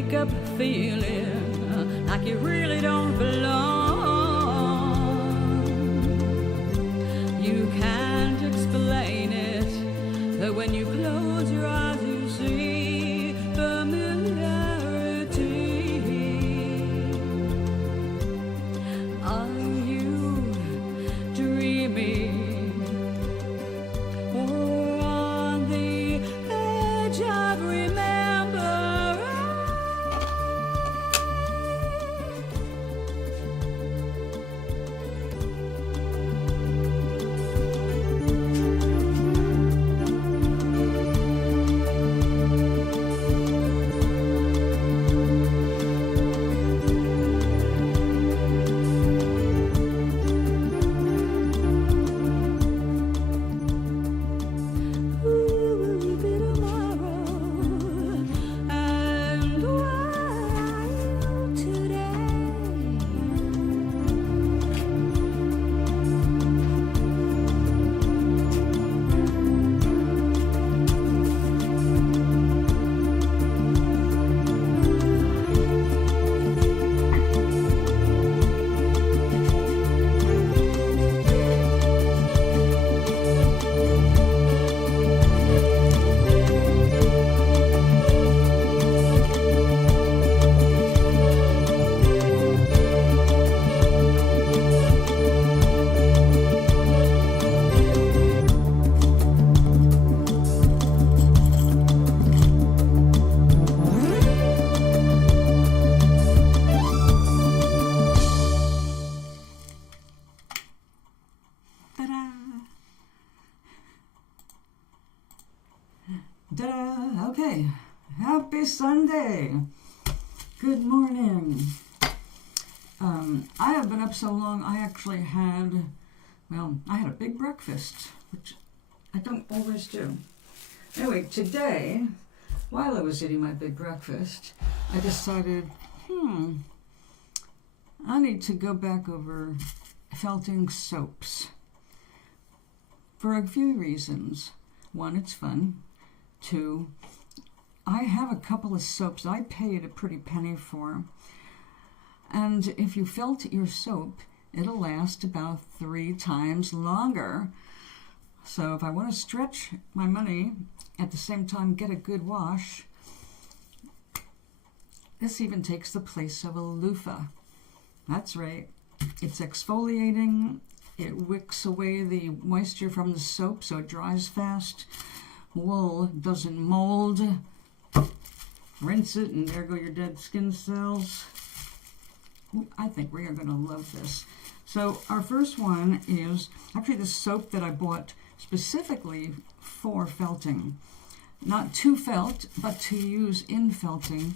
wake up feeling like you really don't belong. You can't explain it, but when you close your eyes you see familiarity. Are you dreaming, or on the edge of remembering? Ta-da! Okay, happy Sunday. Good morning. I have been up so long, I actually had, I had a big breakfast, which I don't always do. Anyway, today, while I was eating my big breakfast, I decided, I need to go back over felting soaps for a few reasons. One, it's fun. Two, I have a couple of soaps I paid a pretty penny for, and if you felt your soap, it'll last about 3 times longer. So if I want to stretch my money, at the same time get a good wash, this even takes the place of a loofah. That's right, it's exfoliating, it wicks away the moisture from the soap so it dries fast. Wool doesn't mold. Rinse it and there go your dead skin cells. I think we are going to love this. So our first one is actually the soap that I bought specifically for felting. Not to felt, but to use in felting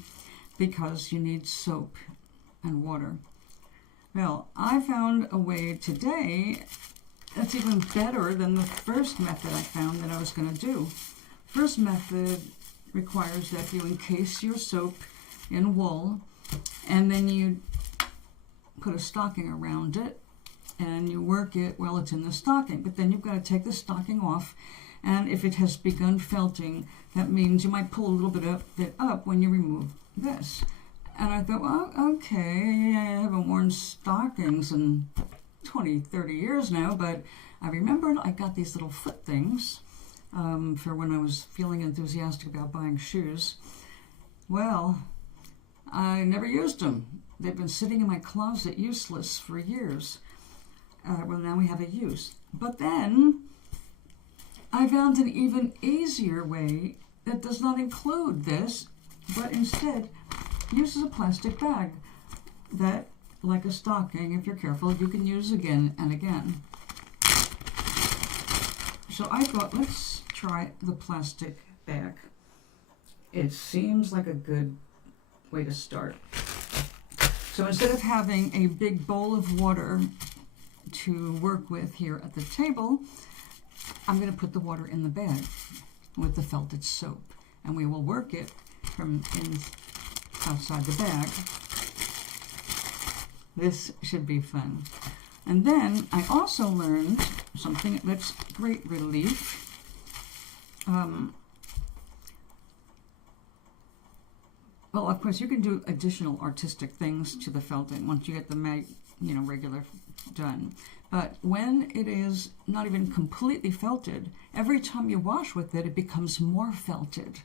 because you need soap and water. Well, I found a way today that's even better than the first method I found that I was going to do. First method requires that you encase your soap in wool and then you put a stocking around it and you work it while it's in the stocking. But then you've got to take the stocking off, and if it has begun felting, that means you might pull a little bit of it up when you remove this. And I thought, well, okay, I haven't worn stockings in 20, 30 years now, but I remembered I got these little foot things for when I was feeling enthusiastic about buying shoes. Well, I never used them. They've been sitting in my closet useless for years. Well, now we have a use. But then I found an even easier way that does not include this, but instead uses a plastic bag that, like a stocking, if you're careful, you can use again and again. So I thought, let's try the plastic bag. It seems like a good way to start. So instead of having a big bowl of water to work with here at the table, I'm going to put the water in the bag with the felted soap, and we will work it from outside the bag. This should be fun. And then I also learned something that's great relief. Well, of course, you can do additional artistic things to the felting once you get the regular done. But when it is not even completely felted, every time you wash with it, it becomes more felted.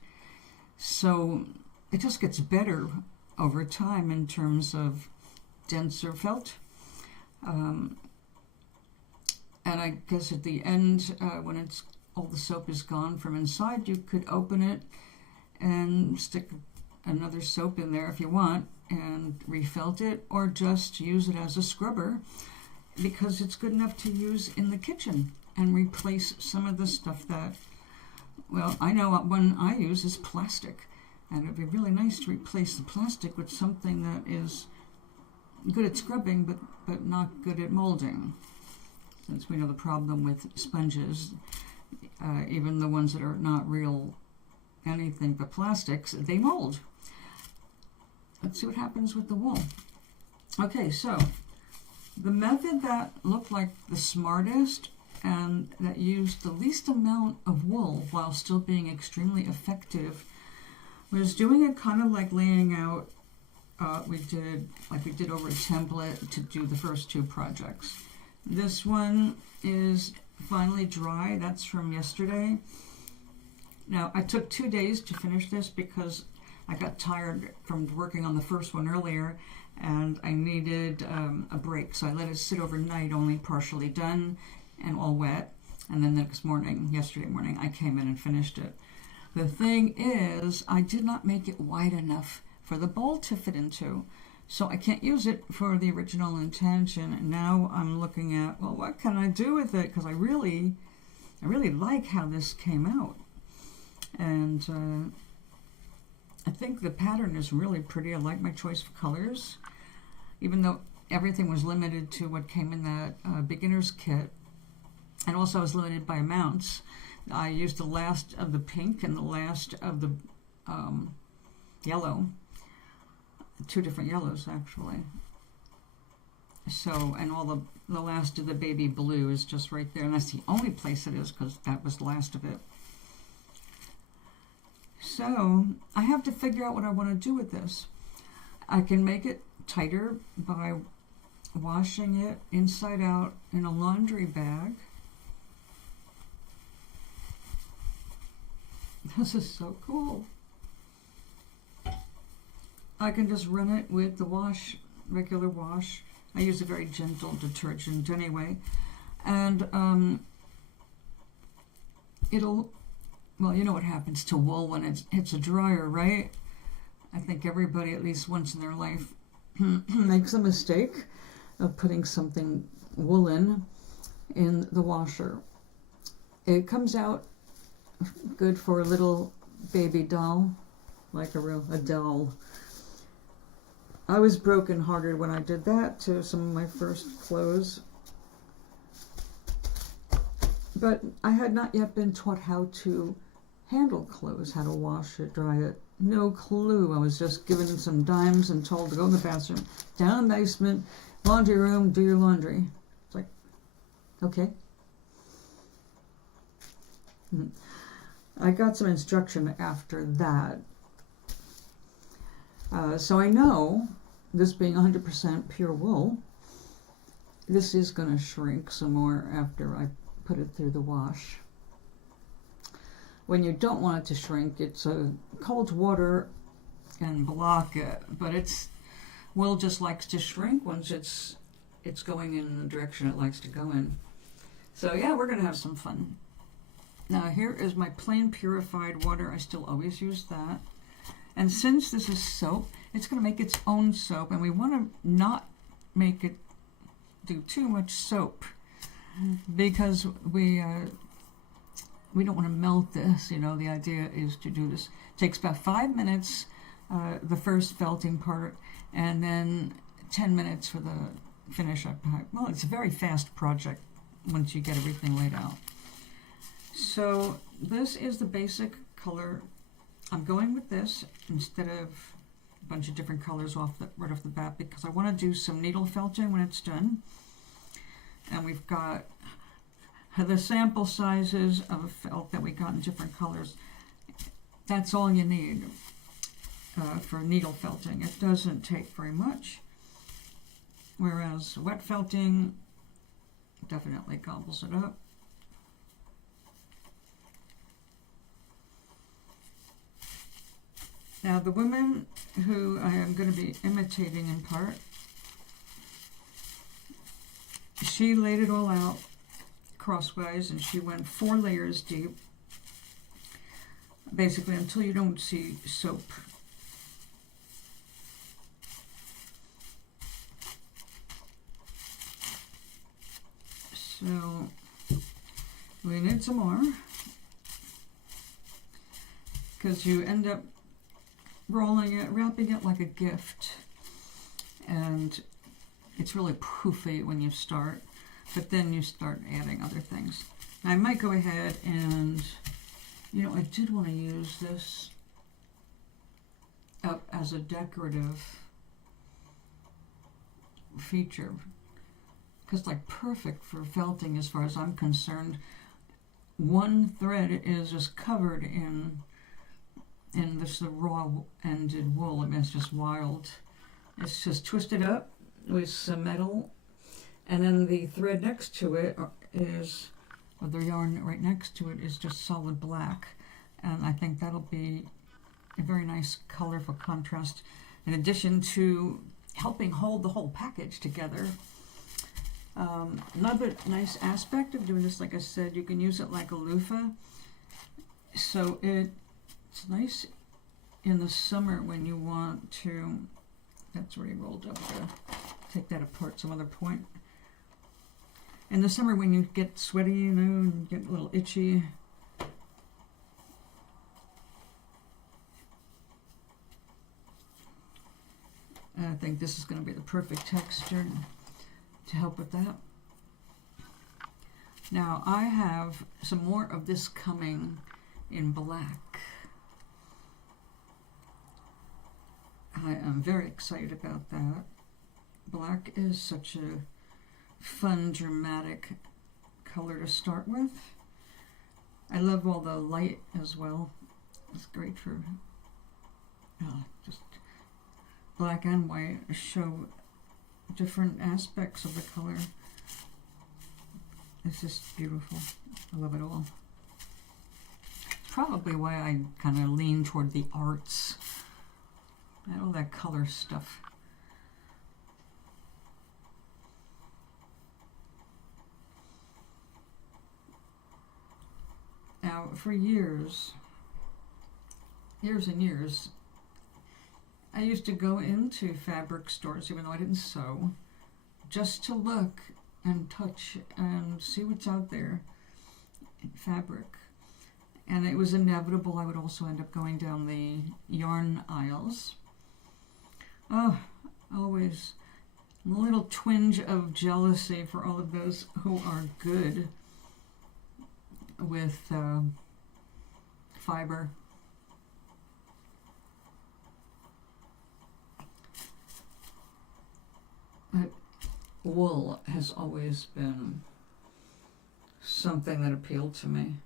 So it just gets better over time in terms of denser felt. And I guess at the end, when all the soap is gone from inside, you could open it and stick another soap in there if you want and refelt it, or just use it as a scrubber because it's good enough to use in the kitchen and replace some of the stuff that, well, I know one I use is plastic, and it would be really nice to replace the plastic with something that is good at scrubbing but not good at molding, since we know the problem with sponges, even the ones that are not real anything but plastics, they mold. Let's see what happens with the wool. Okay, so the method that looked like the smartest and that used the least amount of wool while still being extremely effective was doing it kind of like laying out, we did over a template to do the first two projects. This one is finally dry. That's from yesterday. Now, I took 2 days to finish this because I got tired from working on the first one earlier, and I needed a break. So I let it sit overnight, only partially done and all wet. And then the next morning, yesterday morning, I came in and finished it. The thing is, I did not make it wide enough for the bowl to fit into. So I can't use it for the original intention. And now I'm looking at, well, what can I do with it? Because I really like how this came out. And I think the pattern is really pretty. I like my choice of colors, even though everything was limited to what came in that beginner's kit. And also I was limited by amounts. I used the last of the pink and the last of the yellow. 2 different yellows, actually. So, and all the last of the baby blue is just right there. And that's the only place it is because that was the last of it. So I have to figure out what I want to do with this. I can make it tighter by washing it inside out in a laundry bag. This is so cool. I can just run it with the regular wash. I use a very gentle detergent anyway. And well, you know what happens to wool when it hits a dryer, right? I think everybody at least once in their life makes a mistake of putting something woolen in the washer. It comes out good for a little baby doll, like a doll. I was brokenhearted when I did that to some of my first clothes. But I had not yet been taught how to handle clothes, how to wash it, dry it. No clue. I was just given some dimes and told to go in the bathroom, down the basement, laundry room, do your laundry. It's like, okay. I got some instruction after that. So I know, this being 100% pure wool, this is going to shrink some more after I put it through the wash. When you don't want it to shrink, it's cold water and block it, but wool just likes to shrink once it's going in the direction it likes to go in. So yeah, we're going to have some fun. Now here is my plain purified water. I still always use that. And since this is soap, it's going to make its own soap, and we want to not make it do too much soap because we don't want to melt this. You know, the idea is to do this. It takes about 5 minutes, the first felting part, and then 10 minutes for the finish up. Well, it's a very fast project once you get everything laid out. So this is the basic color. I'm going with this instead of a bunch of different colors right off the bat because I want to do some needle felting when it's done. And we've got the sample sizes of felt that we got in different colors. That's all you need. for needle felting. It doesn't take very much, whereas wet felting definitely gobbles it up. Now the woman who I am going to be imitating in part, she laid it all out crosswise and she went 4 layers deep, basically until you don't see soap. So we need some more, because you end up rolling it, wrapping it like a gift, and it's really poofy when you start, but then you start adding other things. Now I might go ahead and, you know, I did want to use this up as a decorative feature, because like perfect for felting as far as I'm concerned. One thread is just covered in this raw ended wool. I mean, it's just wild. It's just twisted up with some metal, and then the thread next to it is, or the yarn right next to it is just solid black, and I think that'll be a very nice colorful contrast, in addition to helping hold the whole package together. Another nice aspect of doing this, like I said, you can use it like a loofah, so it's nice in the summer when you want to, that's already rolled up there, take that apart some other point. In the summer when you get sweaty, you know, and get a little itchy, I think this is going to be the perfect texture to help with that. Now I have some more of this coming in black. I am very excited about that. Black is such a fun, dramatic color to start with. I love all the light as well. It's great for just black and white show different aspects of the color. It's just beautiful. I love it all. Probably why I kind of lean toward the arts and all that color stuff. Now, for years and years, I used to go into fabric stores, even though I didn't sew, just to look and touch and see what's out there in fabric. And it was inevitable I would also end up going down the yarn aisles. Oh, always a little twinge of jealousy for all of those who are good with fiber. But wool has always been something that appealed to me.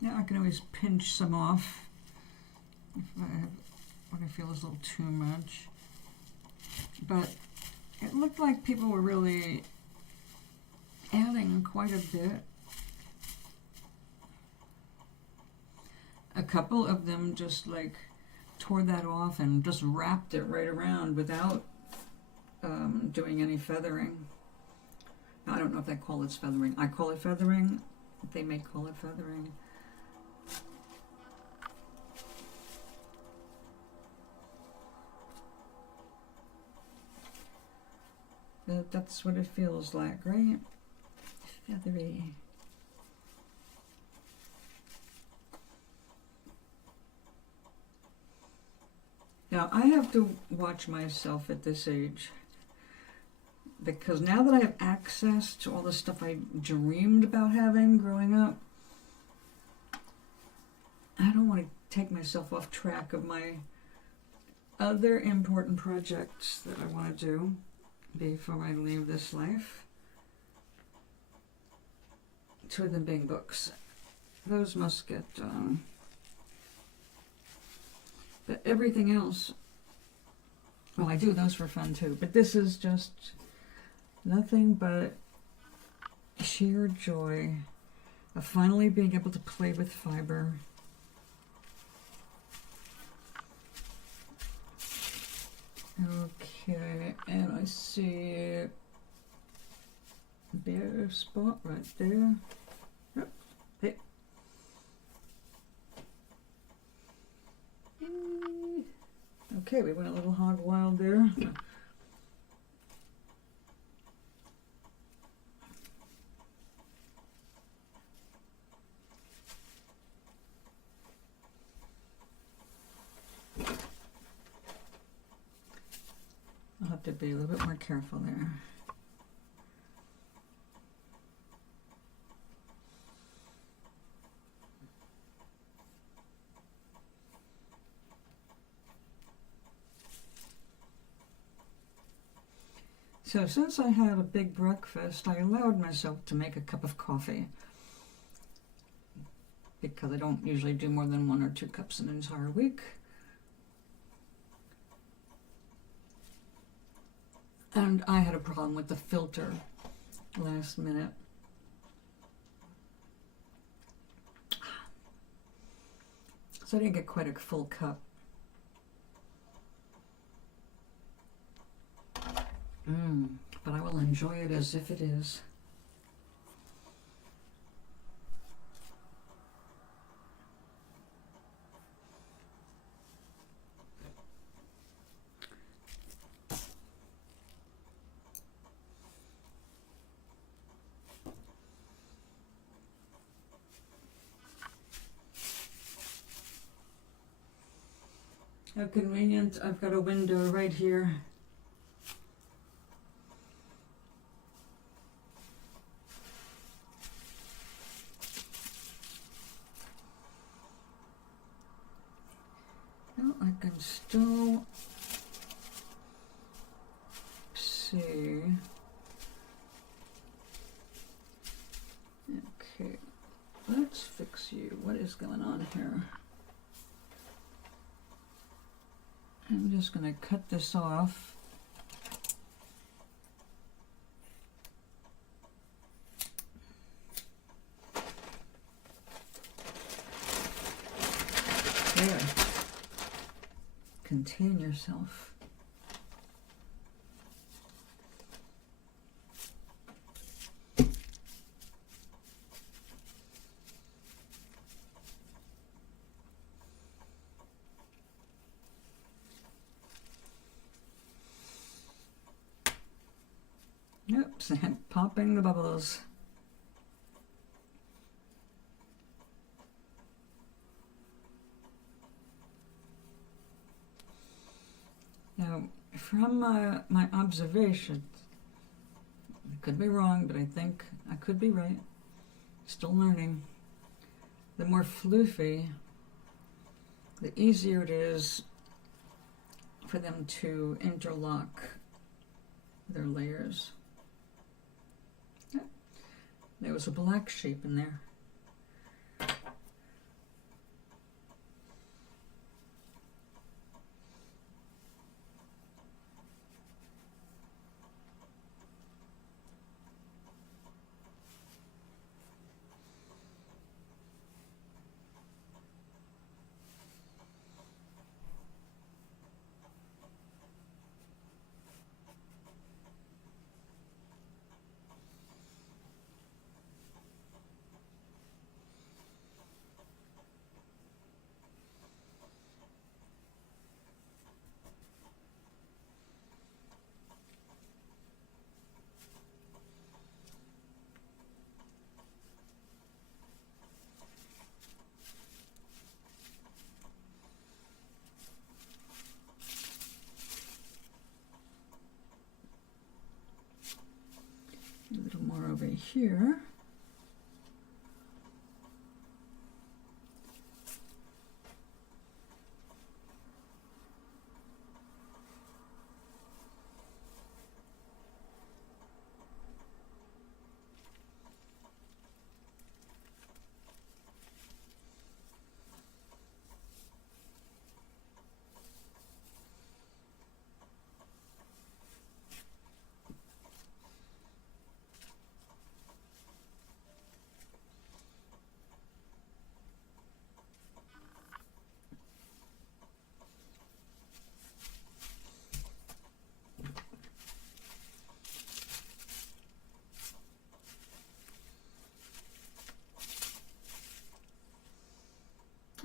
Now I can always pinch some off if I have what I feel is a little too much. But it looked like people were really adding quite a bit. A couple of them just like tore that off and just wrapped it right around without doing any feathering. Now, I don't know if they call it feathering. I call it feathering. They may call it feathering. That's what it feels like, right? Feathery. Now, I have to watch myself at this age, because now that I have access to all the stuff I dreamed about having growing up, I don't want to take myself off track of my other important projects that I want to do before I leave this life. Two of them being books. Those must get done. But everything else, well, I do those for fun too, but this is just nothing but sheer joy of finally being able to play with fiber. Okay, and I see a bare spot right there. Yep. Hey. Okay, we went a little hog wild there. I'll have to be a little bit more careful there. So since I had a big breakfast, I allowed myself to make a cup of coffee, because I don't usually do more than 1 or 2 cups an entire week. And I had a problem with the filter last minute. So I didn't get quite a full cup. But I will enjoy it as if it is. How convenient, I've got a window right here. Well, I can still see. Okay, let's fix you. What is going on here? I'm just going to cut this off. There. Contain yourself. Oops, I'm popping the bubbles. Now, from my observation, I could be wrong, but I think I could be right. Still learning. The more floofy, the easier it is for them to interlock their layers. There was a black sheep in there. A little more over here.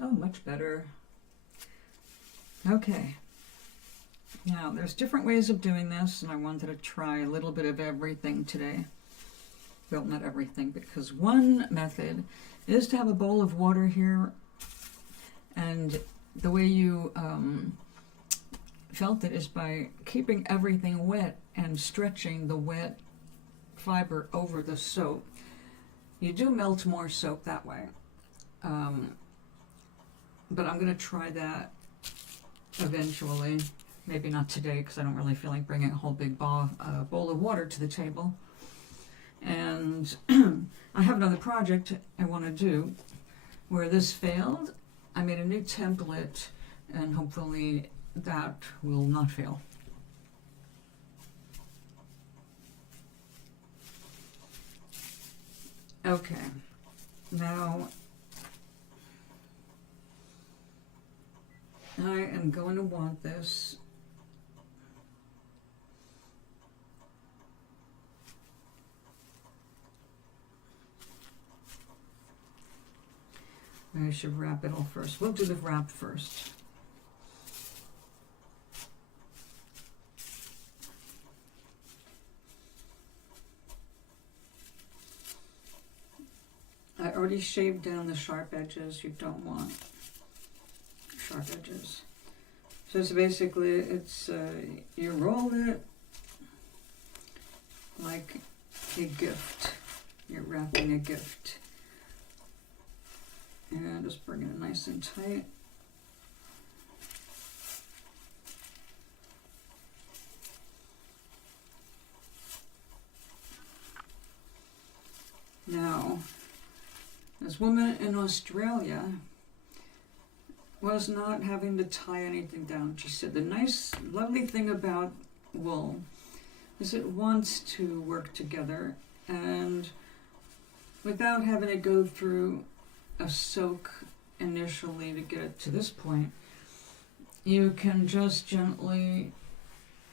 Oh, much better. Okay. Now, there's different ways of doing this, and I wanted to try a little bit of everything today. Well, not everything, because one method is to have a bowl of water here, and the way you felt it is by keeping everything wet and stretching the wet fiber over the soap. You do melt more soap that way. But I'm going to try that eventually. Maybe not today, because I don't really feel like bringing a whole big bowl of water to the table. And I have another project I want to do where this failed. I made a new template, and hopefully that will not fail. Okay, now I am going to want this I should wrap it all first. We'll do the wrap first. I already shaved down the sharp edges. You don't want sharp edges. So it's basically, it's you roll it like a gift. You're wrapping a gift. And just bring it nice and tight. Now, this woman in Australia was not having to tie anything down. She said the nice, lovely thing about wool is it wants to work together, and without having to go through a soak initially to get it to this point, you can just gently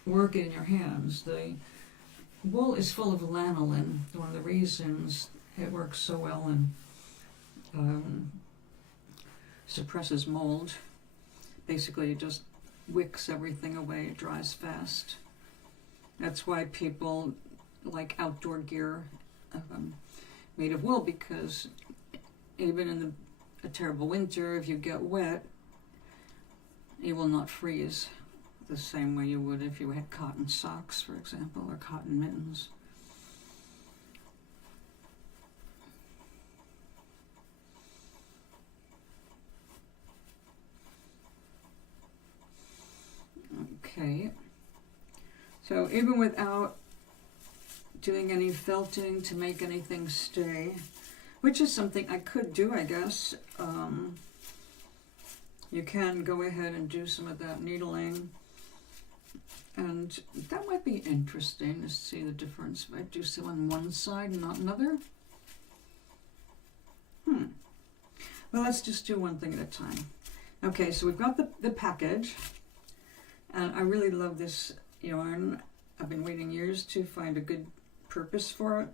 work it in your hands. The wool is full of lanolin, one of the reasons it works so well and suppresses mold. Basically, it just wicks everything away, it dries fast. That's why people like outdoor gear made of wool, because even in a terrible winter, if you get wet, you will not freeze the same way you would if you had cotton socks, for example, or cotton mittens. Okay, so even without doing any felting to make anything stay, which is something I could do, I guess. You can go ahead and do some of that needling, and that might be interesting to see the difference if I do some on one side and not another. Well, let's just do one thing at a time. Okay, so we've got the package, and I really love this yarn. I've been waiting years to find a good purpose for it.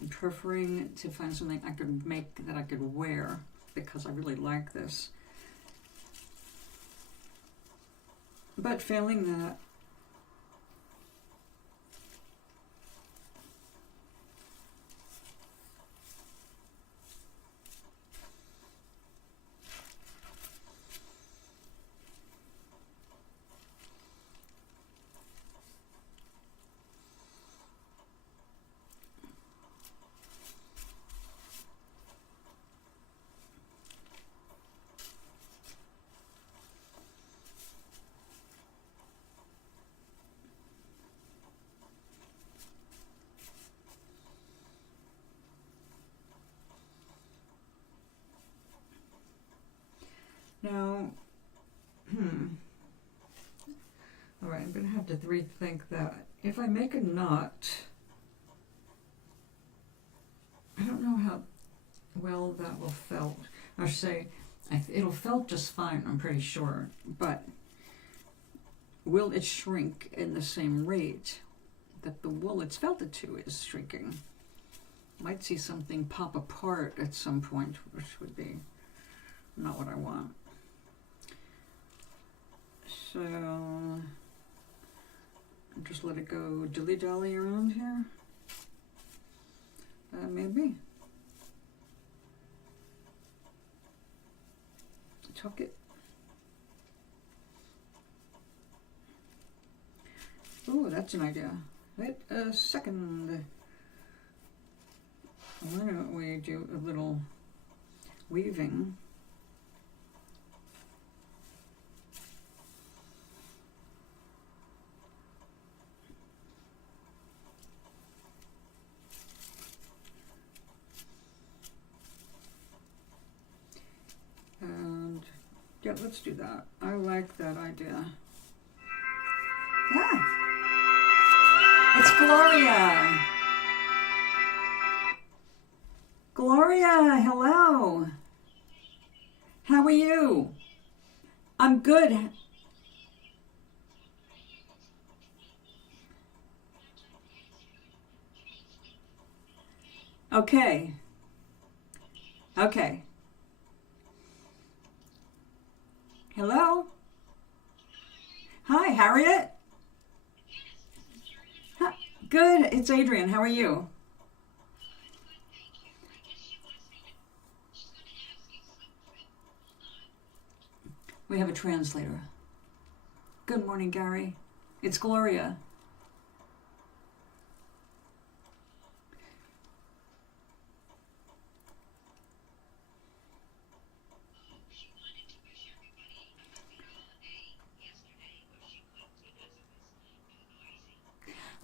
I'm preferring to find something I could make that I could wear, because I really like this. But failing that, had to rethink that. If I make a knot, I don't know how well that will felt. I should say, it'll felt just fine, I'm pretty sure. But will it shrink in the same rate that the wool it's felted to is shrinking? Might see something pop apart at some point, which would be not what I want. So just let it go dilly-dally around here. Maybe. Tuck it. Oh, that's an idea. Wait a second. Why don't we do a little weaving? And yeah, let's do that. I like that idea. Ah, it's Gloria. Gloria, hello. How are you? I'm good. Okay. Okay. Hello? Hi, Harriet? Hi. Good, it's Adrienne. How are you? We have a translator. Good morning, Gary. It's Gloria.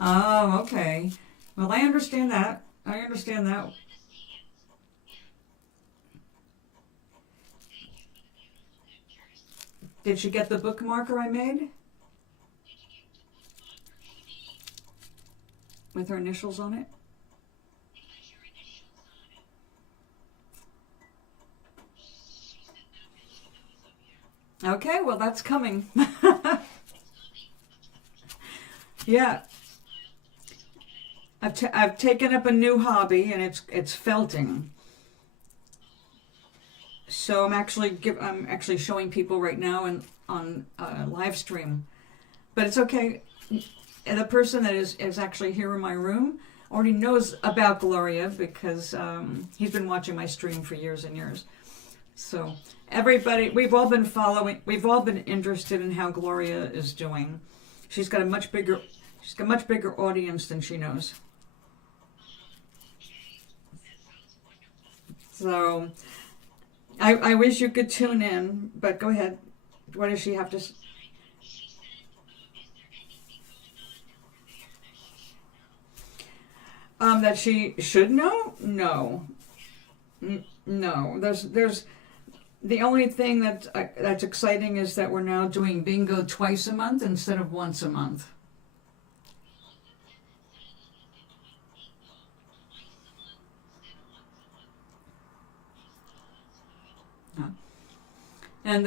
Oh, okay. Well, I understand that. I understand that. Did she get the bookmarker I made? With her initials on it? Okay, well, that's coming. Yeah. I've taken up a new hobby, and it's felting. So I'm actually showing people right now on live stream, but it's okay. And the person that is actually here in my room already knows about Gloria because he's been watching my stream for years and years. So everybody, we've all been interested in how Gloria is doing. She's got a much bigger audience than she knows. So I wish you could tune in, but go ahead. What does she have to say? That she should know? No. No. There's the only thing that's exciting is that we're now doing bingo twice a month instead of once a month. And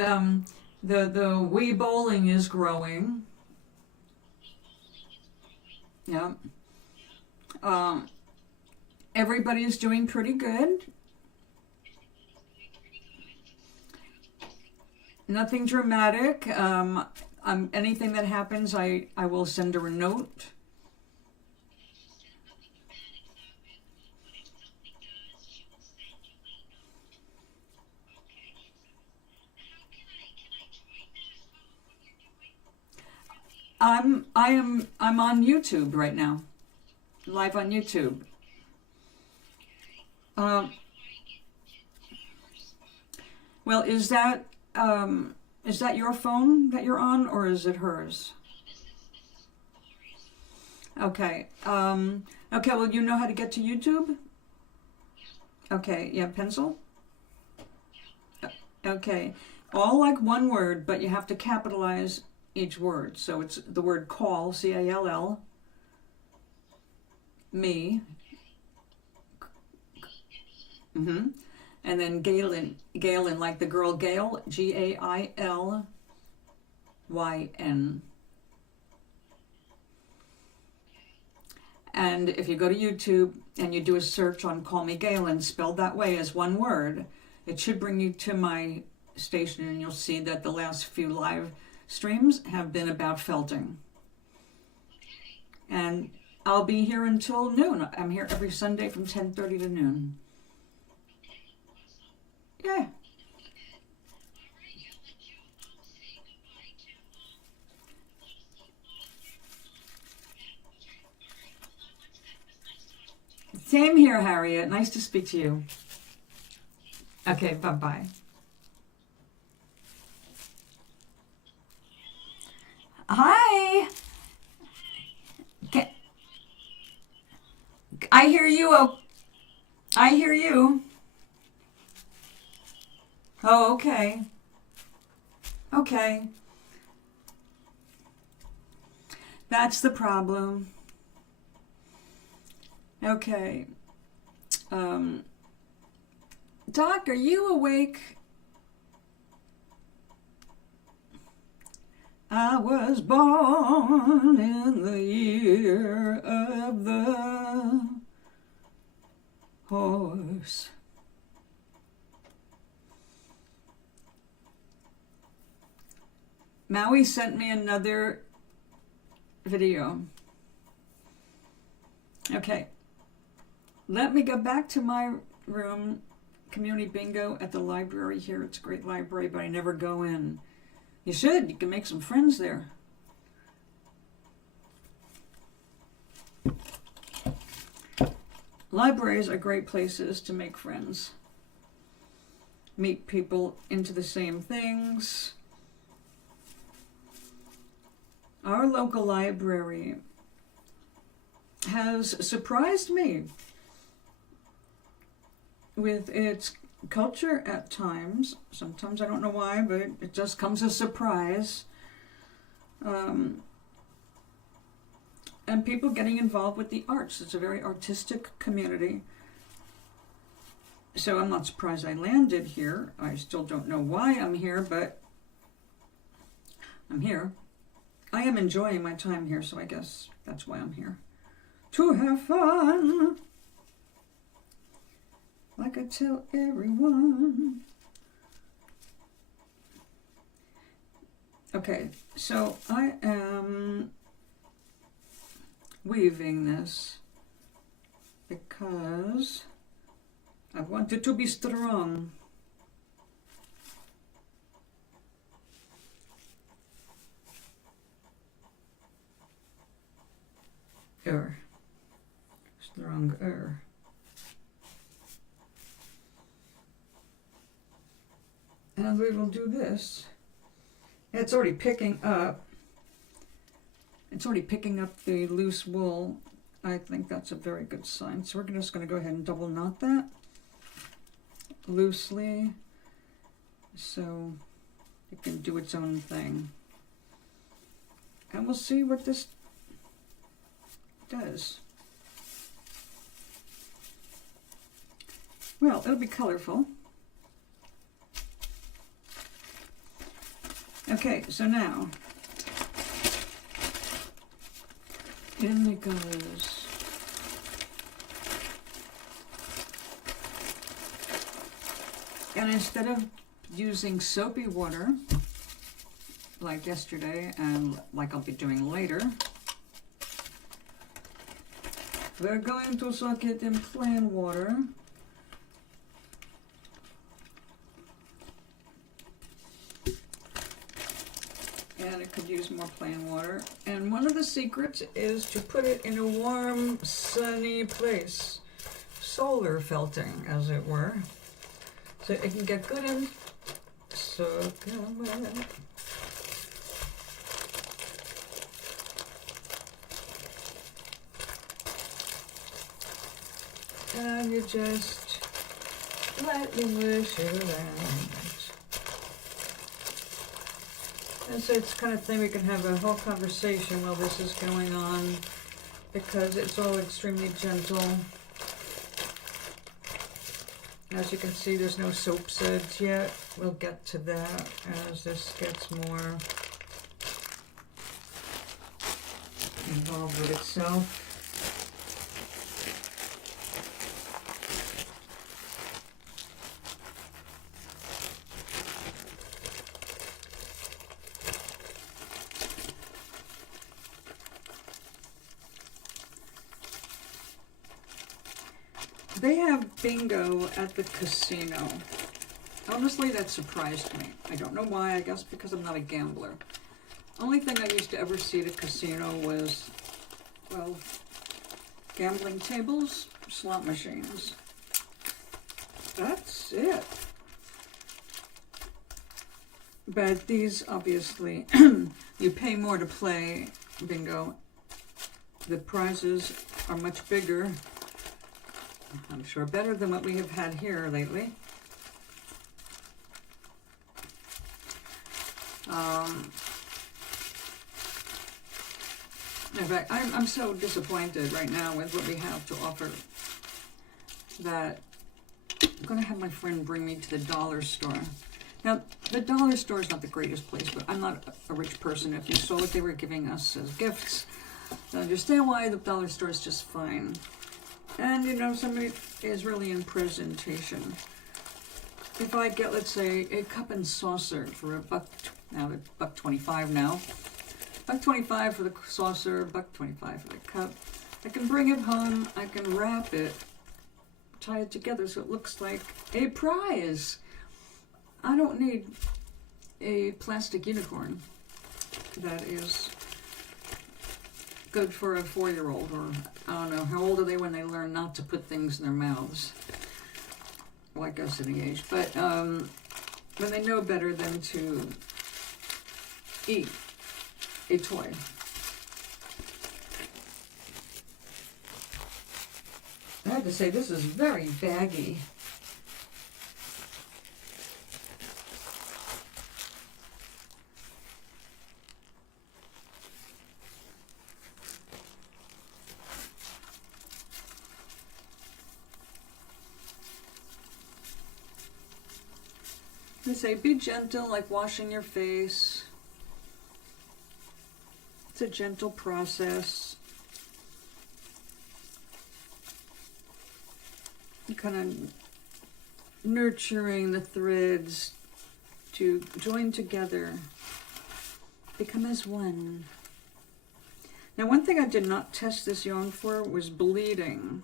the Wii bowling is growing. Yeah. Everybody's doing pretty good. Nothing dramatic. Anything that happens, I will send her a note. I'm on YouTube right now, live on YouTube. Well, is that your phone that you're on, or is it hers? Okay. Okay. Well, you know how to get to YouTube? Okay. Yeah. Pencil. Okay. All like one word, but you have to capitalize each word. So it's the word call, C-A-L-L, me, and then Galen, like the girl Gail, Gailyn. And if you go to YouTube and you do a search on Call Me Galen, spelled that way as one word, it should bring you to my station, and you'll see that the last few live streams have been about felting. And I'll be here until noon. I'm here every Sunday from 10:30 to noon. Yeah. Same here, Harriet. Nice to speak to you. Okay, bye-bye. Hi. I hear you. Oh, I hear you. Oh, okay. Okay. That's the problem. Okay. Doc, are you awake? I was born in the year of the horse. Maui sent me another video. Okay. Let me go back to my room. Community bingo at the library here. It's a great library, but I never go in. You should. You can make some friends there. Libraries are great places to make friends. Meet people into the same things. Our local library has surprised me with its culture at times. Sometimes I don't know why, but it just comes as a surprise. And people getting involved with the arts. It's a very artistic community. So I'm not surprised I landed here. I still don't know why I'm here, but I'm here. I am enjoying my time here, so I guess that's why I'm here. To have fun. Like I tell everyone. Okay, so I am weaving this because I want it to be strong. Stronger. And we will do this. It's already picking up. It's already picking up the loose wool. I think that's a very good sign. So we're just going to go ahead and double knot that loosely so it can do its own thing. And we'll see what this does. Well, it'll be colorful. Okay, so now in it goes. And instead of using soapy water like yesterday and like I'll be doing later, we're going to soak it in plain water. And it could use more plain water. And one of the secrets is to put it in a warm, sunny place. Solar felting, as it were. So it can get good and soak away. And you just lightly wish it around. And so it's the kind of thing we can have a whole conversation while this is going on, because it's all extremely gentle. As you can see, there's no soap suds yet. We'll get to that as this gets more involved with itself. They have bingo at the casino. Honestly, that surprised me. I don't know why. I guess because I'm not a gambler. Only thing I used to ever see at a casino was, well, gambling tables, slot machines. That's it. But these, obviously, you pay more to play bingo. The prizes are much bigger. I'm sure better than what we have had here lately. In fact, I'm so disappointed right now with what we have to offer that I'm going to have my friend bring me to the dollar store. Now, the dollar store is not the greatest place, but I'm not a rich person. If you saw what they were giving us as gifts, I understand why the dollar store is just fine. And, you know, somebody is really in presentation. If I get, let's say, a cup and saucer for $1.25 now. $1.25 for the saucer, $1.25 for the cup. I can bring it home, I can wrap it, tie it together so it looks like a prize. I don't need a plastic unicorn that is good for a 4-year-old, or I don't know, how old are they when they learn not to put things in their mouths? Well, I guess any age, but when they know better than to eat a toy. I have to say, this is very baggy. They say, be gentle, like washing your face. It's a gentle process. You're kind of nurturing the threads to join together, become as one. Now, one thing I did not test this yarn for was bleeding.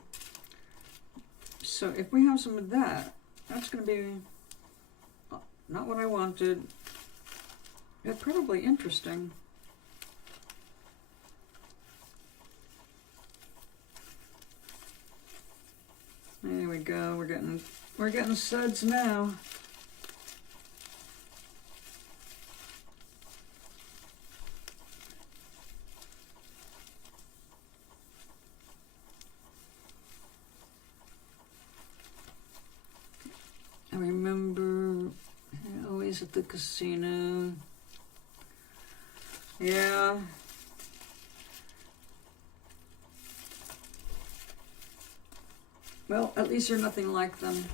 So if we have some of that, that's going to be not what I wanted, but probably interesting. There we go. We're getting suds now. I remember always at the casino. Yeah. Well, at least they're nothing like them.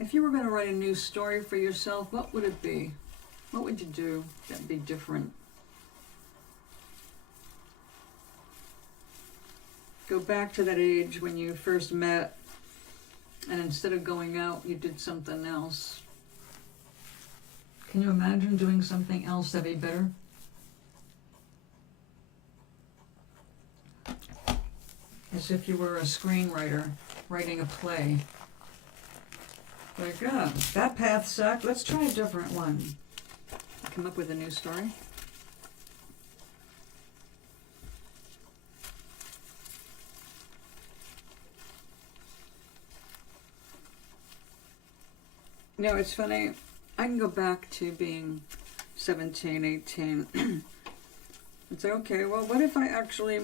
If you were going to write a new story for yourself, what would it be? What would you do that'd be different? Go back to that age when you first met, and instead of going out, you did something else. Can you imagine doing something else that'd be better? As if you were a screenwriter writing a play. Like, oh, that path sucked. Let's try a different one. Come up with a new story. No, it's funny. I can go back to being 17, 18 and say, okay, well, what if I actually,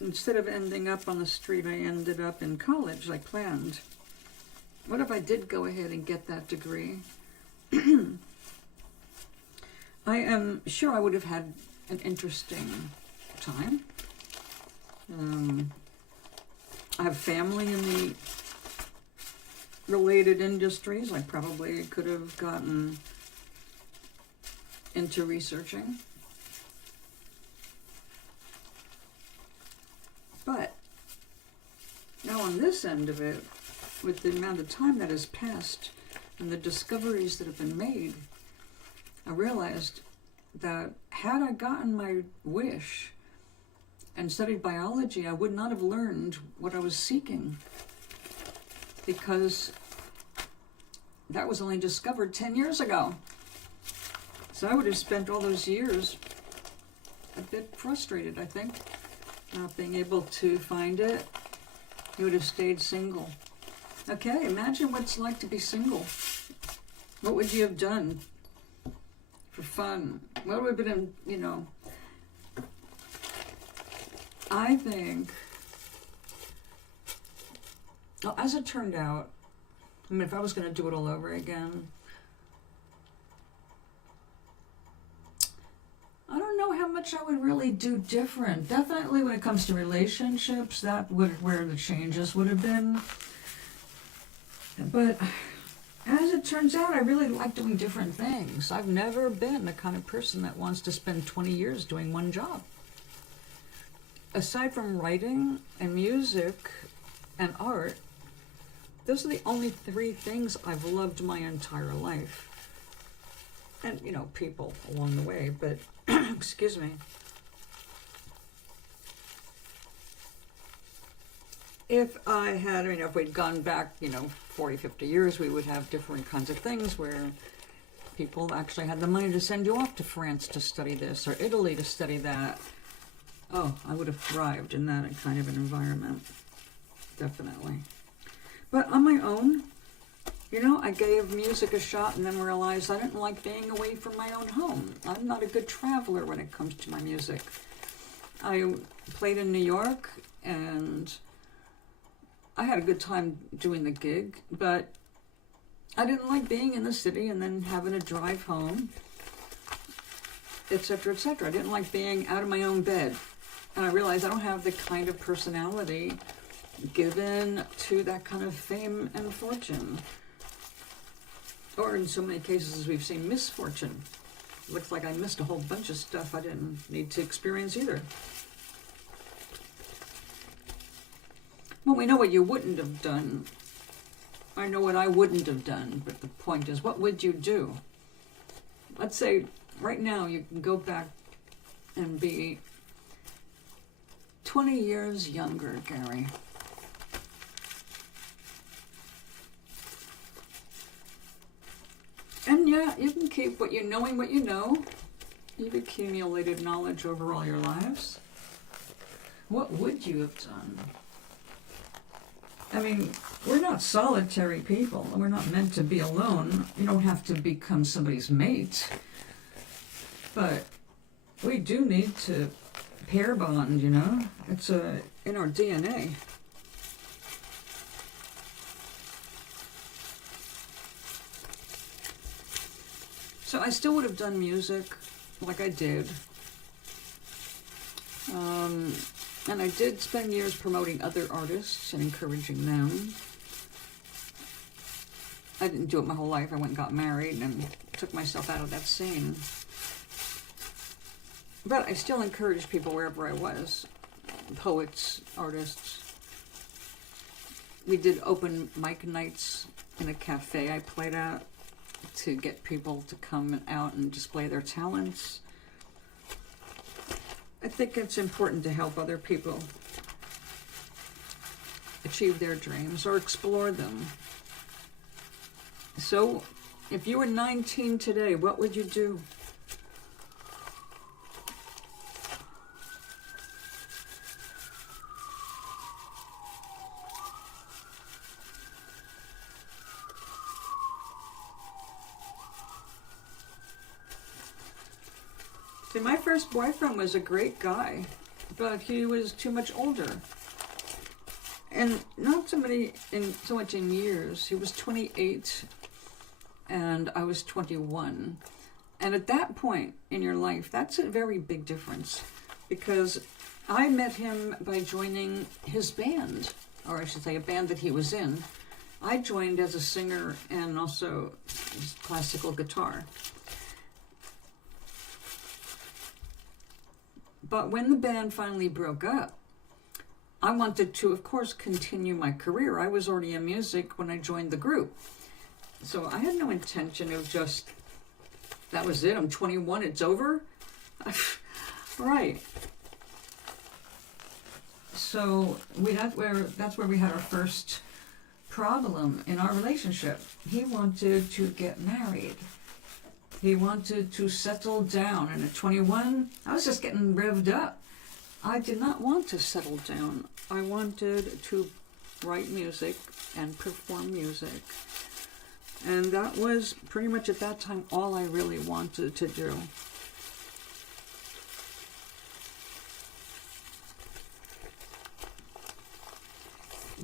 instead of ending up on the street, I ended up in college like planned? What if I did go ahead and get that degree? I am sure I would have had an interesting time. I have family in the related industries. I probably could have gotten into researching. But now on this end of it, with the amount of time that has passed and the discoveries that have been made, I realized that had I gotten my wish and studied biology, I would not have learned what I was seeking, because that was only discovered 10 years ago. So I would have spent all those years a bit frustrated, I think, not being able to find it. You would have stayed single. Okay, imagine what it's like to be single. What would you have done for fun? What would have been, I think, well, as it turned out, I mean, if I was going to do it all over again, I don't know how much I would really do different. Definitely when it comes to relationships, that would where the changes would have been. But as it turns out, I really like doing different things. I've never been the kind of person that wants to spend 20 years doing one job. Aside from writing and music and art, those are the only three things I've loved my entire life. And, people along the way, but, excuse me. If I had, if we'd gone back, 40, 50 years, we would have different kinds of things where people actually had the money to send you off to France to study this or Italy to study that. Oh, I would have thrived in that kind of an environment. Definitely. But on my own, I gave music a shot and then realized I didn't like being away from my own home. I'm not a good traveler when it comes to my music. I played in New York and I had a good time doing the gig, but I didn't like being in the city and then having to drive home, etc., etc. I didn't like being out of my own bed. And I realized I don't have the kind of personality given to that kind of fame and fortune. Or in so many cases, as we've seen, misfortune. Looks like I missed a whole bunch of stuff I didn't need to experience either. Well, we know what you wouldn't have done. I know what I wouldn't have done, but the point is, what would you do? Let's say right now you can go back and be 20 years younger, Gary. And yeah, you can keep knowing what you know. You've accumulated knowledge over all your lives. What would you have done? I mean, we're not solitary people. We're not meant to be alone. You don't have to become somebody's mate. But we do need to pair bond, It's in our DNA. So I still would have done music like I did. And I did spend years promoting other artists and encouraging them. I didn't do it my whole life. I went and got married and took myself out of that scene. But I still encouraged people wherever I was. Poets, artists. We did open mic nights in a cafe I played at to get people to come out and display their talents. I think it's important to help other people achieve their dreams or explore them. So, if you were 19 today, what would you do? See, my first boyfriend was a great guy, but he was too much older. And not so much in years. He was 28 and I was 21. And at that point in your life, that's a very big difference, because I met him by joining his band, or I should say a band that he was in. I joined as a singer and also classical guitar. But when the band finally broke up, I wanted to, of course, continue my career. I was already in music when I joined the group. So I had no intention of just, that was it, I'm 21, it's over? Right. So that's where we had our first problem in our relationship. He wanted to get married. He wanted to settle down. And at 21, I was just getting revved up. I did not want to settle down. I wanted to write music and perform music. And that was pretty much at that time all I really wanted to do.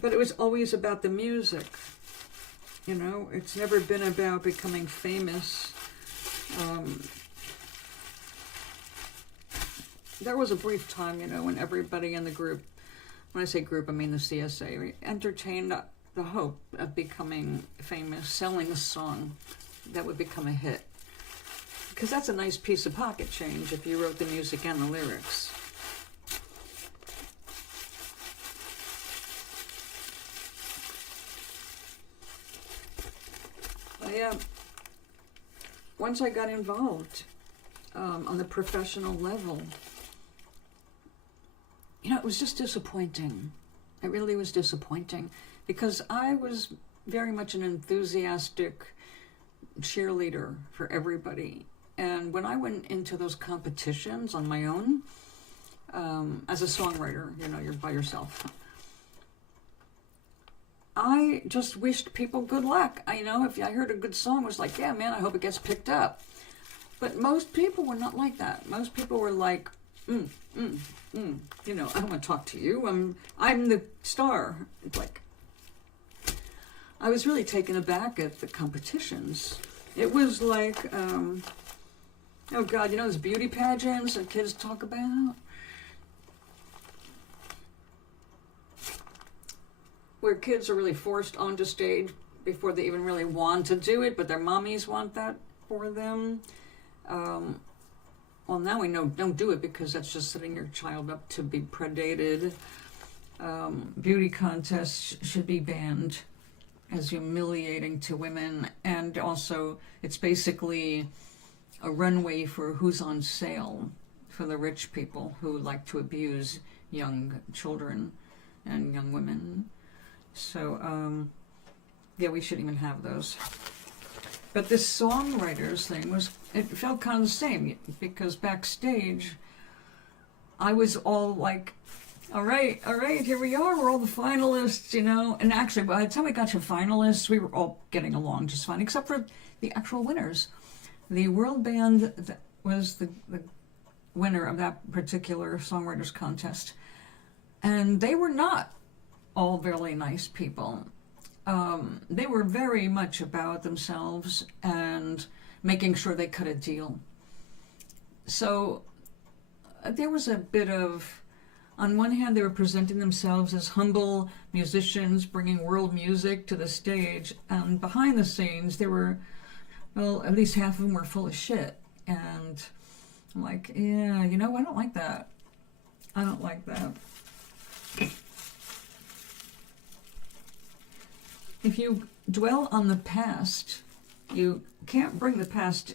But it was always about the music. You know, it's never been about becoming famous. There was a brief time, you know, when everybody in the group, when I say group, I mean the CSA, entertained the hope of becoming famous, selling a song that would become a hit. Because that's a nice piece of pocket change if you wrote the music and the lyrics. Once I got involved on the professional level, you know, it was just disappointing. It really was disappointing, because I was very much an enthusiastic cheerleader for everybody. And when I went into those competitions on my own, as a songwriter, you know, you're by yourself, I just wished people good luck. You know, if I heard a good song, I was like, yeah, man, I hope it gets picked up. But most people were not like that. Most people were like, you know, I don't want to talk to you. I'm the star. It's like, I was really taken aback at the competitions. It was like, oh God, you know those beauty pageants that kids talk about? Where kids are really forced onto stage before they even really want to do it, but their mommies want that for them. Well, now we know don't do it, because that's just setting your child up to be predated. Beauty contests should be banned as humiliating to women, and also it's basically a runway for who's on sale for the rich people who like to abuse young children and young women. So, yeah, we shouldn't even have those. But this songwriters thing it felt kind of the same, because backstage, I was all like, all right, here we are, we're all the finalists, you know. And actually, by the time we got to finalists, we were all getting along just fine, except for the actual winners. The world band that was the winner of that particular songwriters contest, and they were not all really nice people. They were very much about themselves and making sure they cut a deal. So there was a bit of, on one hand, they were presenting themselves as humble musicians bringing world music to the stage, and behind the scenes they were, well, at least half of them were full of shit. And I'm like, yeah, you know, I don't like that. I don't like that. If you dwell on the past, you can't bring the past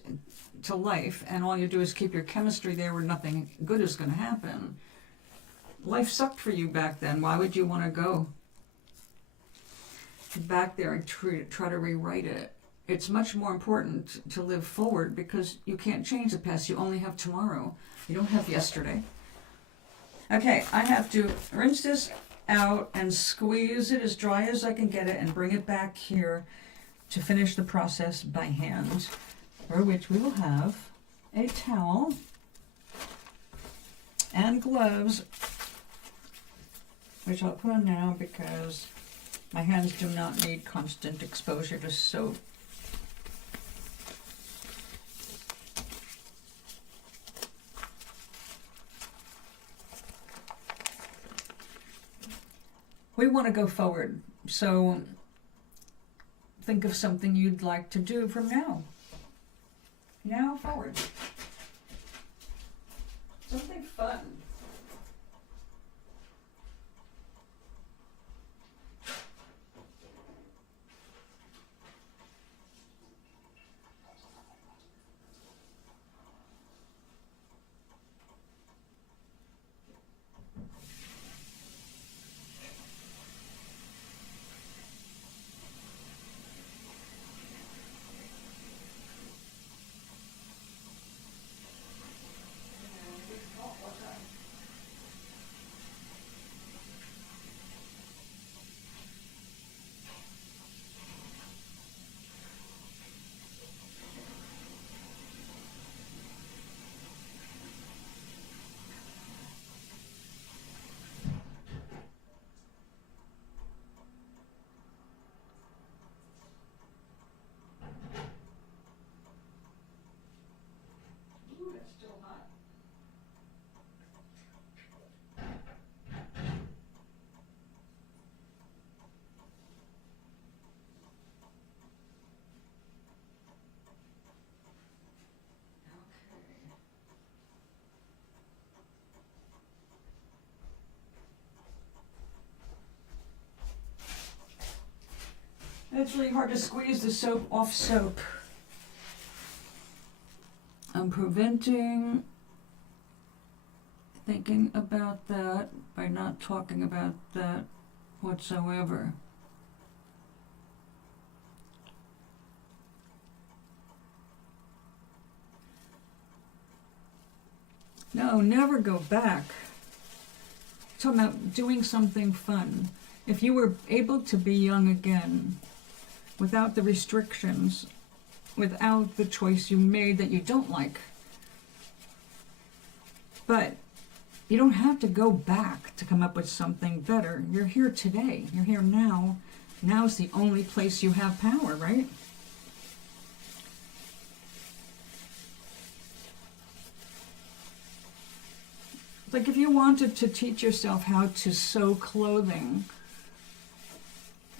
to life, and all you do is keep your chemistry there where nothing good is going to happen. Life sucked for you back then. Why would you want to go back there and try to rewrite it? It's much more important to live forward, because you can't change the past. You only have tomorrow. You don't have yesterday. Okay, I have to rinse this out and squeeze it as dry as I can get it and bring it back here to finish the process by hand, for which we will have a towel and gloves, which I'll put on now because my hands do not need constant exposure to soap. We want to go forward, so think of something you'd like to do from now forward. Something fun. It's really hard to squeeze the soap off soap. I'm preventing thinking about that by not talking about that whatsoever. No, never go back. Talking about doing something fun. If you were able to be young again, without the restrictions, without the choice you made that you don't like. But you don't have to go back to come up with something better. You're here today. You're here now. Now's the only place you have power, right? Like if you wanted to teach yourself how to sew clothing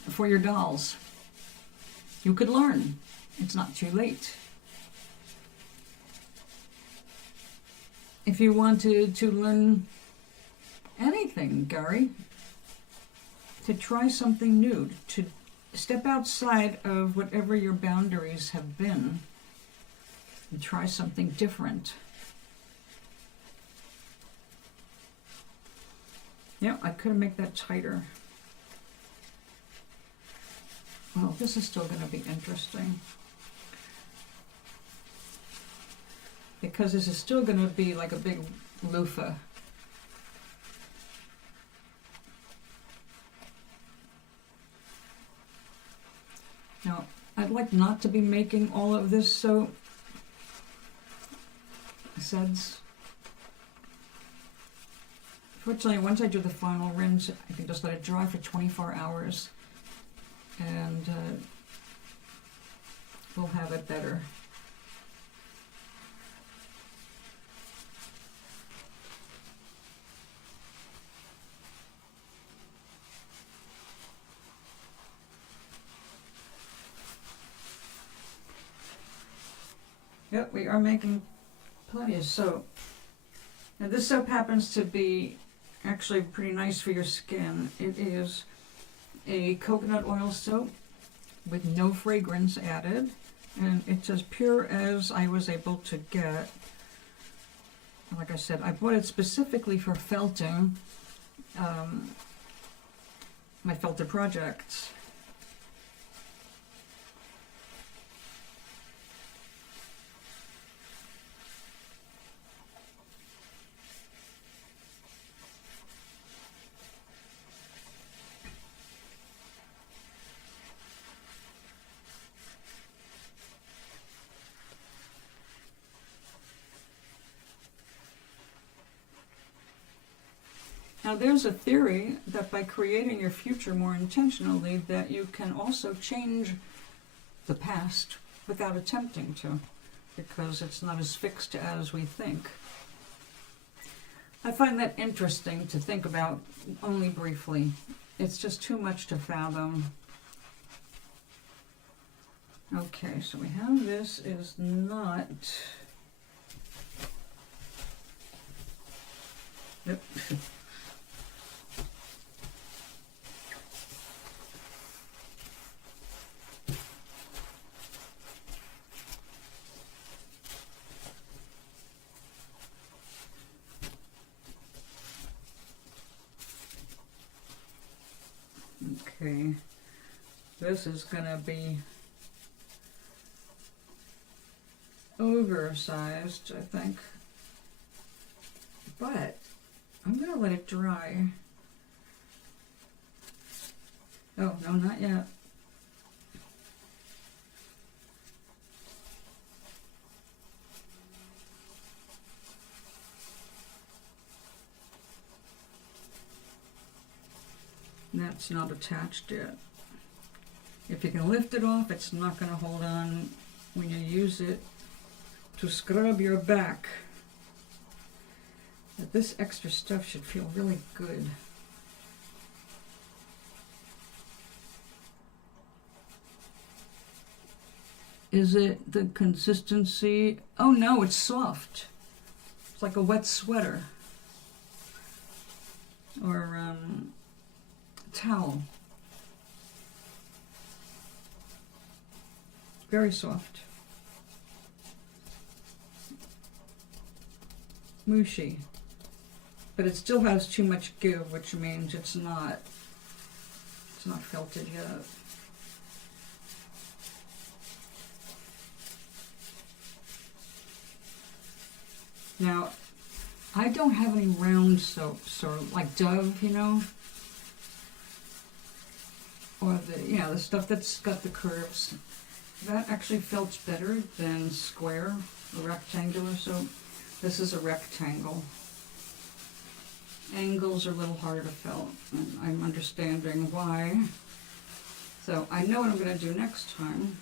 for your dolls, you could learn. It's not too late. If you wanted to learn anything, Gary, to try something new, to step outside of whatever your boundaries have been and try something different. Yeah, I could make that tighter. Well, this is still going to be interesting. Because this is still going to be like a big loofah. Now, I'd like not to be making all of this so suds. Fortunately, once I do the final rinse, I can just let it dry for 24 hours. And we'll have it better. Yep, we are making plenty of soap. Now this soap happens to be actually pretty nice for your skin. It is a coconut oil soap with no fragrance added, and it's as pure as I was able to get. Like I said, I bought it specifically for felting, my felter projects. Now there's a theory that by creating your future more intentionally, that you can also change the past without attempting to, because it's not as fixed as we think. I find that interesting to think about only briefly. It's just too much to fathom. Okay, so we have this is not... Yep. Okay, this is gonna be oversized, I think, but I'm gonna let it dry. Oh, no, not yet. That's not attached yet. If you can lift it off, it's not going to hold on when you use it to scrub your back. But this extra stuff should feel really good. Is it the consistency? Oh no, it's soft. It's like a wet sweater. Or towel. Very soft. Mushy. But it still has too much give, which means it's not felted yet. Now, I don't have any round soaps, or like Dove, you know, or the stuff that's got the curves. That actually felts better than square or rectangular soap. This is a rectangle. Angles are a little harder to felt, and I'm understanding why. So I know what I'm going to do next time.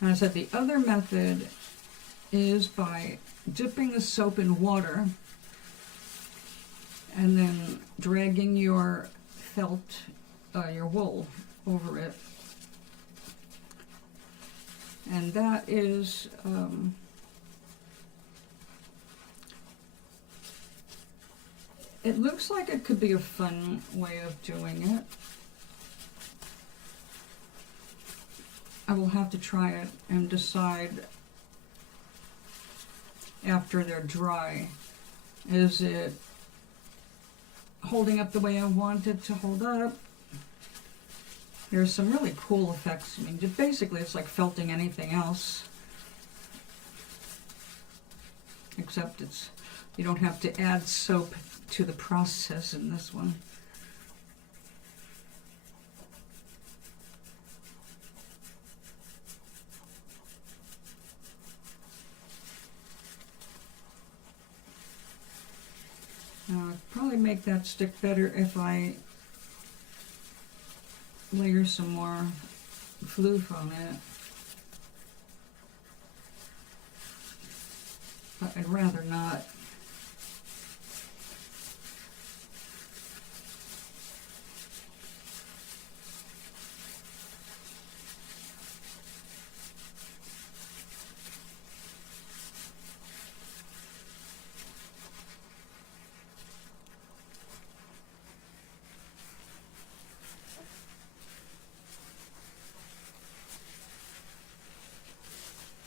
And I said the other method is by dipping the soap in water and then dragging your felt, your wool over it. And that is it looks like it could be a fun way of doing it. I will have to try it and decide after they're dry. Is it holding up the way I want it to hold up? There's some really cool effects. I mean, basically it's like felting anything else, except you don't have to add soap to the process in this one. Now, I'd probably make that stick better if I layer some more floof on it. But I'd rather not.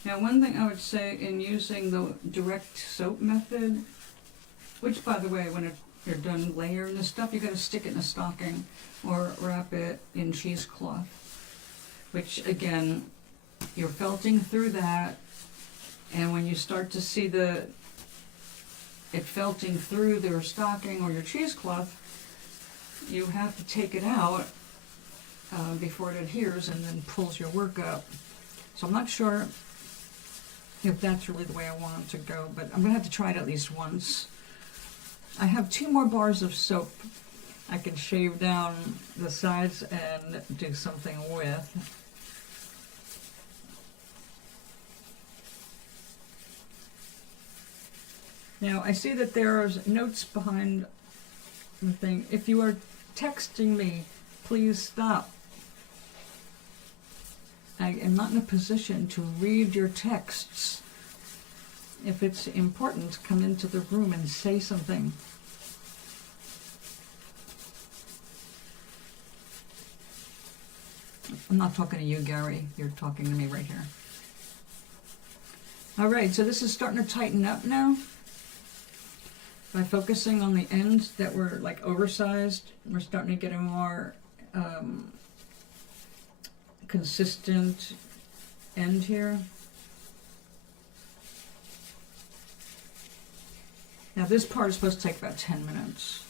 Now, one thing I would say in using the direct soap method, which, by the way, when you're done layering this stuff, you got to stick it in a stocking or wrap it in cheesecloth, which, again, you're felting through that, and when you start to see the it felting through their stocking or your cheesecloth, you have to take it out before it adheres and then pulls your work up. So I'm not sure if that's really the way I want it to go, but I'm gonna have to try it at least once. I have 2 more bars of soap I can shave down the sides and do something with. Now, I see that there's notes behind the thing. If you are texting me, please stop. I am not in a position to read your texts. If it's important, come into the room and say something. I'm not talking to you, Gary. You're talking to me right here. All right, so this is starting to tighten up now. By focusing on the ends that were like oversized, we're starting to get a more consistent end here. Now this part is supposed to take about 10 minutes.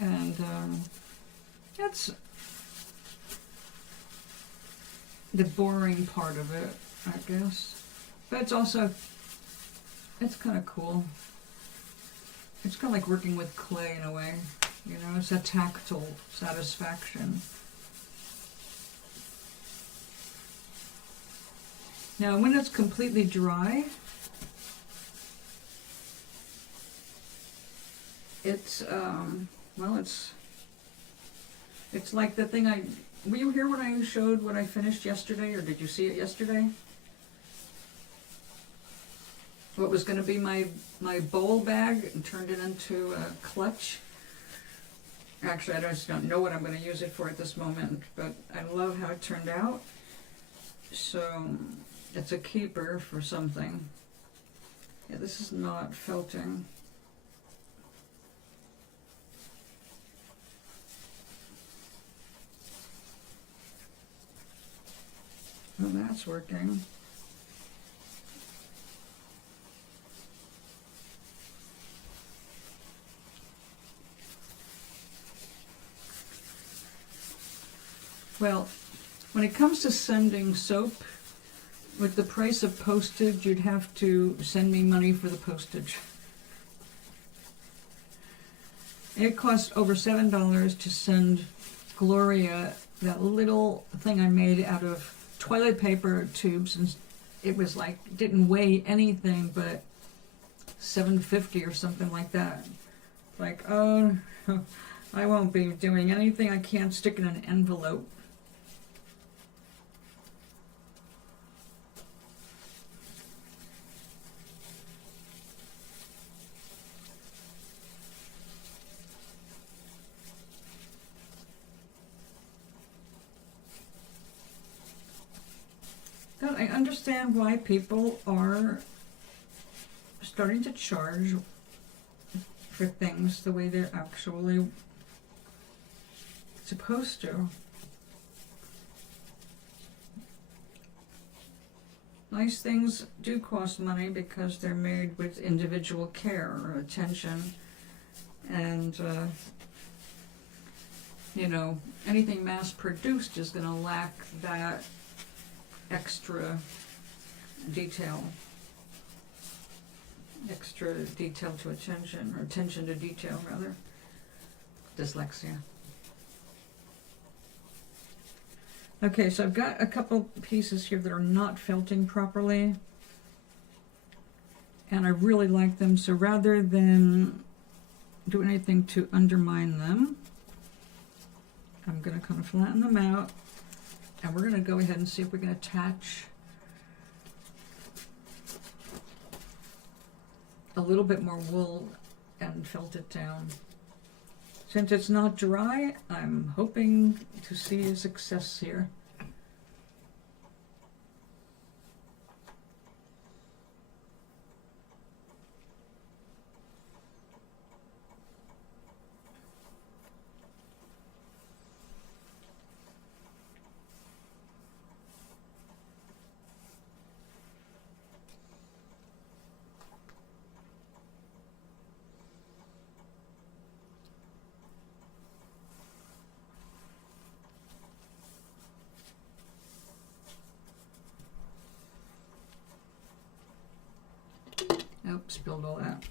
And that's the boring part of it, I guess. But it's also, it's kind of cool. It's kind of like working with clay in a way, you know, it's a tactile satisfaction. Now, when it's completely dry, it's, well, it's like the thing were you here when I showed what I finished yesterday, or did you see it yesterday? What was going to be my bowl bag and turned it into a clutch. Actually, I just don't know what I'm going to use it for at this moment, but I love how it turned out. So it's a keeper for something. Yeah, this is not felting. Well, that's working. Well, when it comes to sending soap, with the price of postage, you'd have to send me money for the postage. It cost over $7 to send Gloria that little thing I made out of toilet paper tubes, and it was like, didn't weigh anything but $7.50 or something like that. Like, oh, I won't be doing anything I can't stick in an envelope. I understand why people are starting to charge for things the way they're actually supposed to. Nice things do cost money because they're made with individual care or attention, and you know, anything mass produced is going to lack that extra detail to attention, or attention to detail rather. Dyslexia. Okay, so I've got a couple pieces here that are not felting properly, and I really like them, so rather than do anything to undermine them, I'm going to kind of flatten them out. And we're going to go ahead and see if we can attach a little bit more wool and felt it down. Since it's not dry, I'm hoping to see a success here. Oops, spilled all that.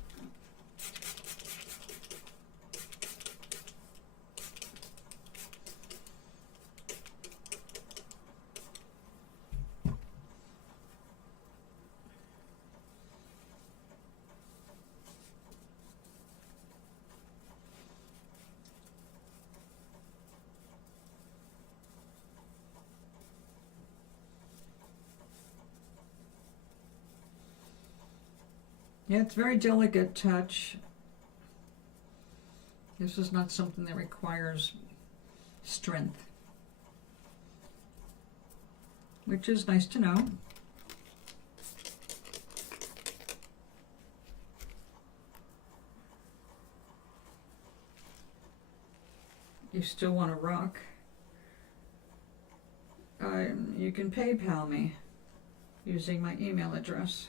Yeah, it's very delicate touch. This is not something that requires strength, which is nice to know. You still want to rock? You can PayPal me using my email address.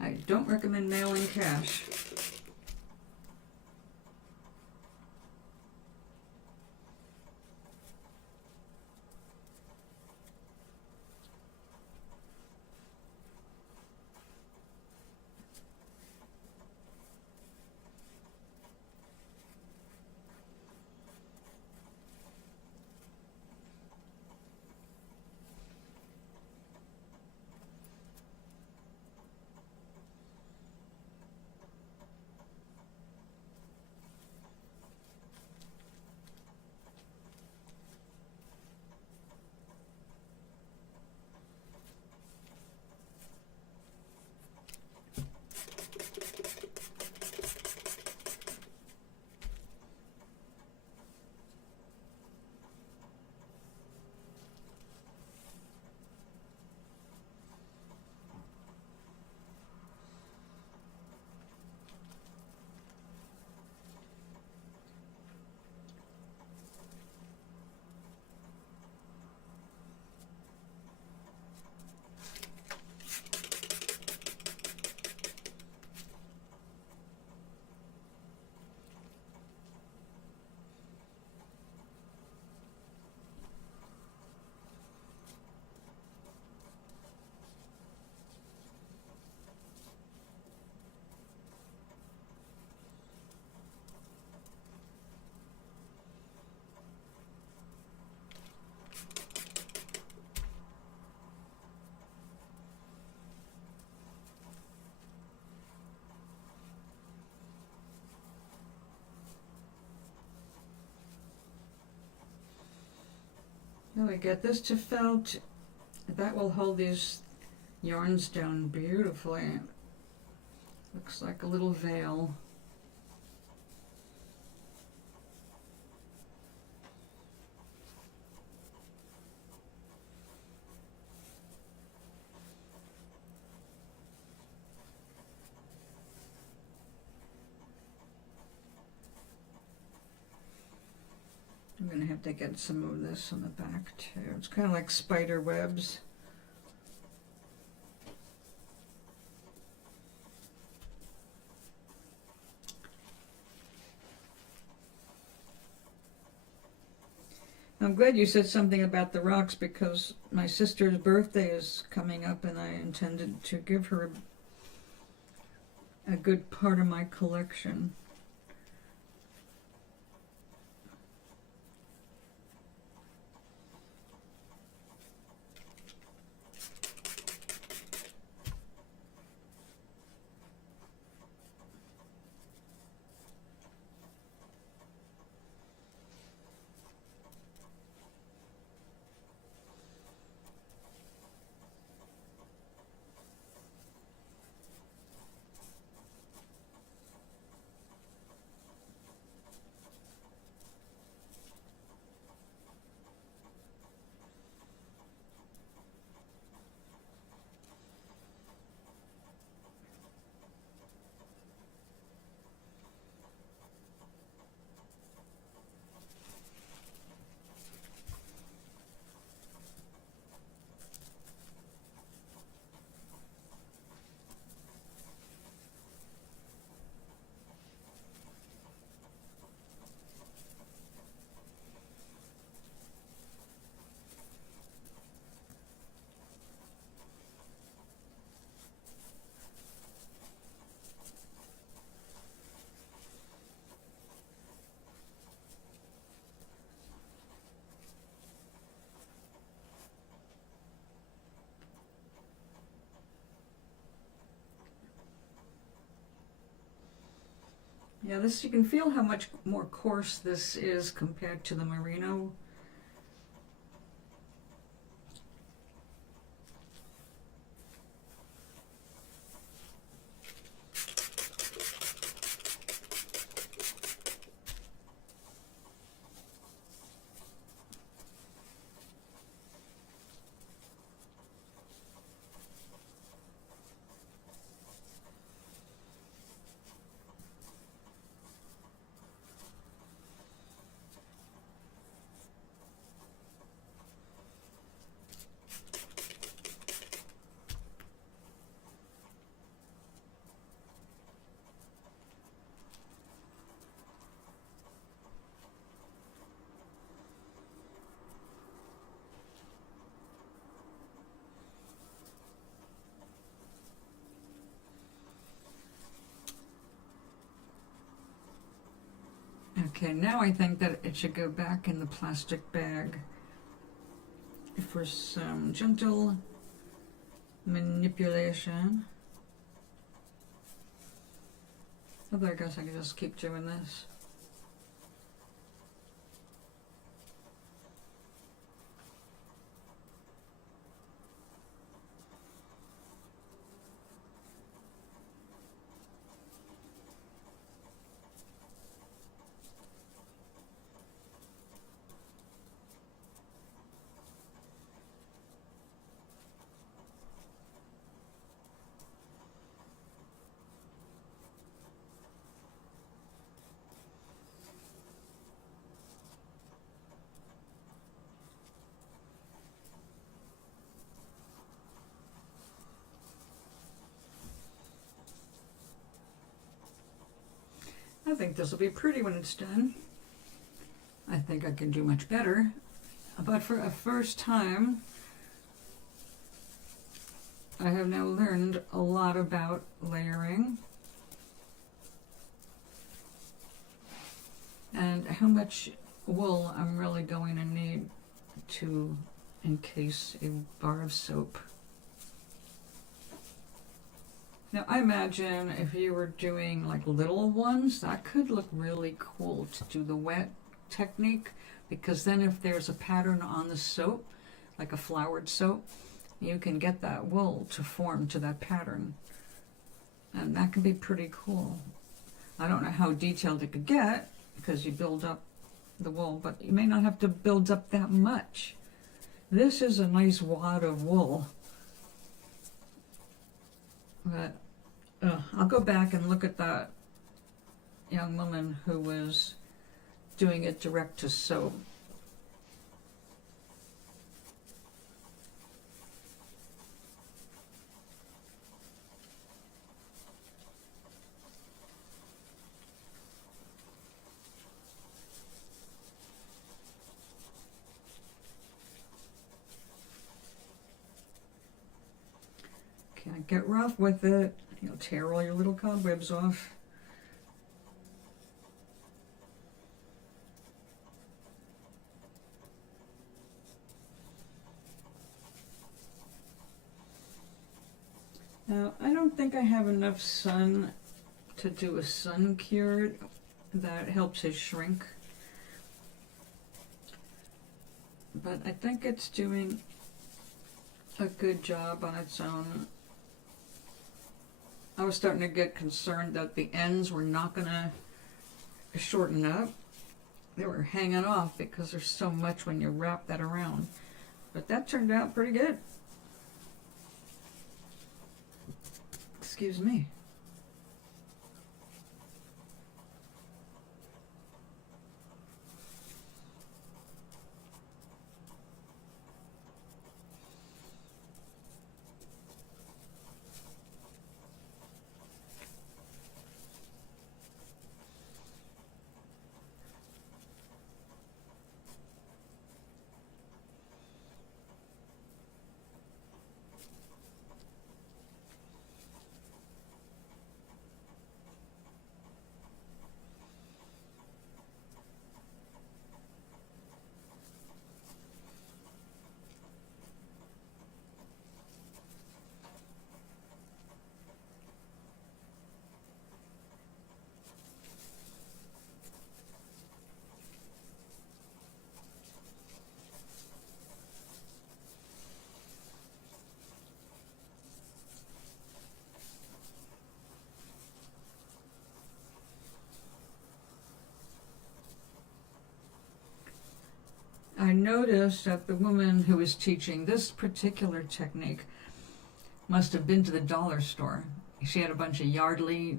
I don't recommend mailing cash. Now we get this to felt. That will hold these yarns down beautifully. Looks like a little veil. I'm going to have to get some of this on the back too. It's kind of like spider webs. I'm glad you said something about the rocks because my sister's birthday is coming up and I intended to give her a good part of my collection. Yeah, this, you can feel how much more coarse this is compared to the merino. Okay, now I think that it should go back in the plastic bag for some gentle manipulation. Although I guess I can just keep doing this. I think this will be pretty when it's done. I think I can do much better. But for a first time, I have now learned a lot about layering and how much wool I'm really going to need to encase a bar of soap. Now, I imagine if you were doing like little ones, that could look really cool to do the wet technique, because then if there's a pattern on the soap, like a flowered soap, you can get that wool to form to that pattern. And that can be pretty cool. I don't know how detailed it could get, because you build up the wool, but you may not have to build up that much. This is a nice wad of wool. But I'll go back and look at that young woman who was doing it direct to soap. Can't get rough with it. You'll tear all your little cobwebs off. Now, I don't think I have enough sun to do a sun cure that helps it shrink. But I think it's doing a good job on its own. I was starting to get concerned that the ends were not going to shorten up. They were hanging off because there's so much when you wrap that around. But that turned out pretty good. Excuse me. noticed that the woman who was teaching this particular technique must have been to the dollar store. She had a bunch of Yardley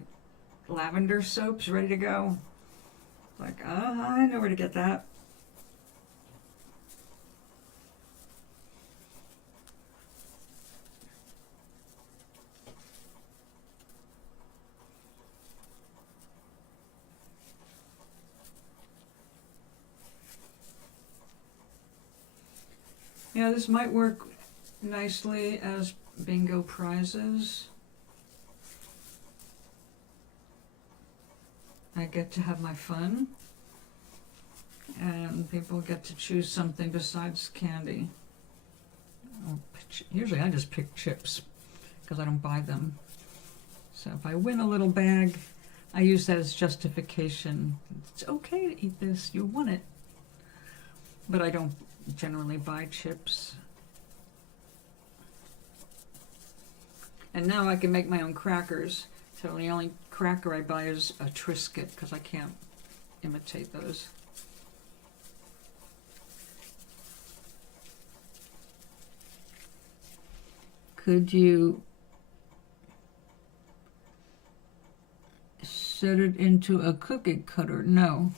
lavender soaps ready to go. Like, I know where to get that. Yeah, this might work nicely as bingo prizes. I get to have my fun, and people get to choose something besides candy. Usually I just pick chips because I don't buy them. So if I win a little bag, I use that as justification. It's okay to eat this, you won it. But I don't generally buy chips. And now I can make my own crackers. So the only cracker I buy is a Triscuit because I can't imitate those. Could you set it into a cookie cutter? No.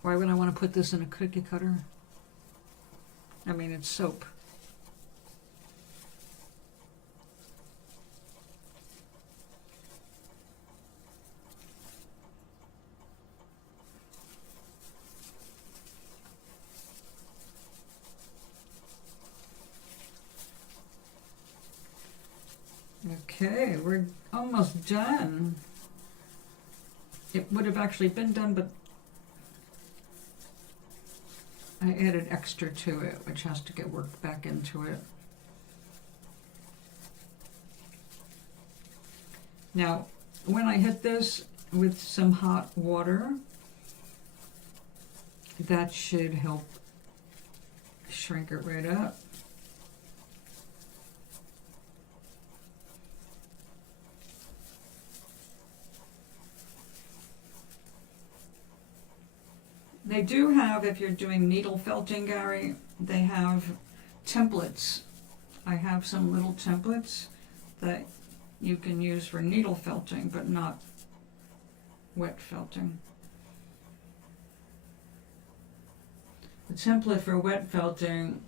Why would I want to put this in a cookie cutter? I mean, it's soap. Okay, we're almost done. It would have actually been done, but I added extra to it, which has to get worked back into it. Now, when I hit this with some hot water, that should help shrink it right up. They do have, if you're doing needle felting, Gary, they have templates. I have some little templates that you can use for needle felting, but not wet felting. The template for wet felting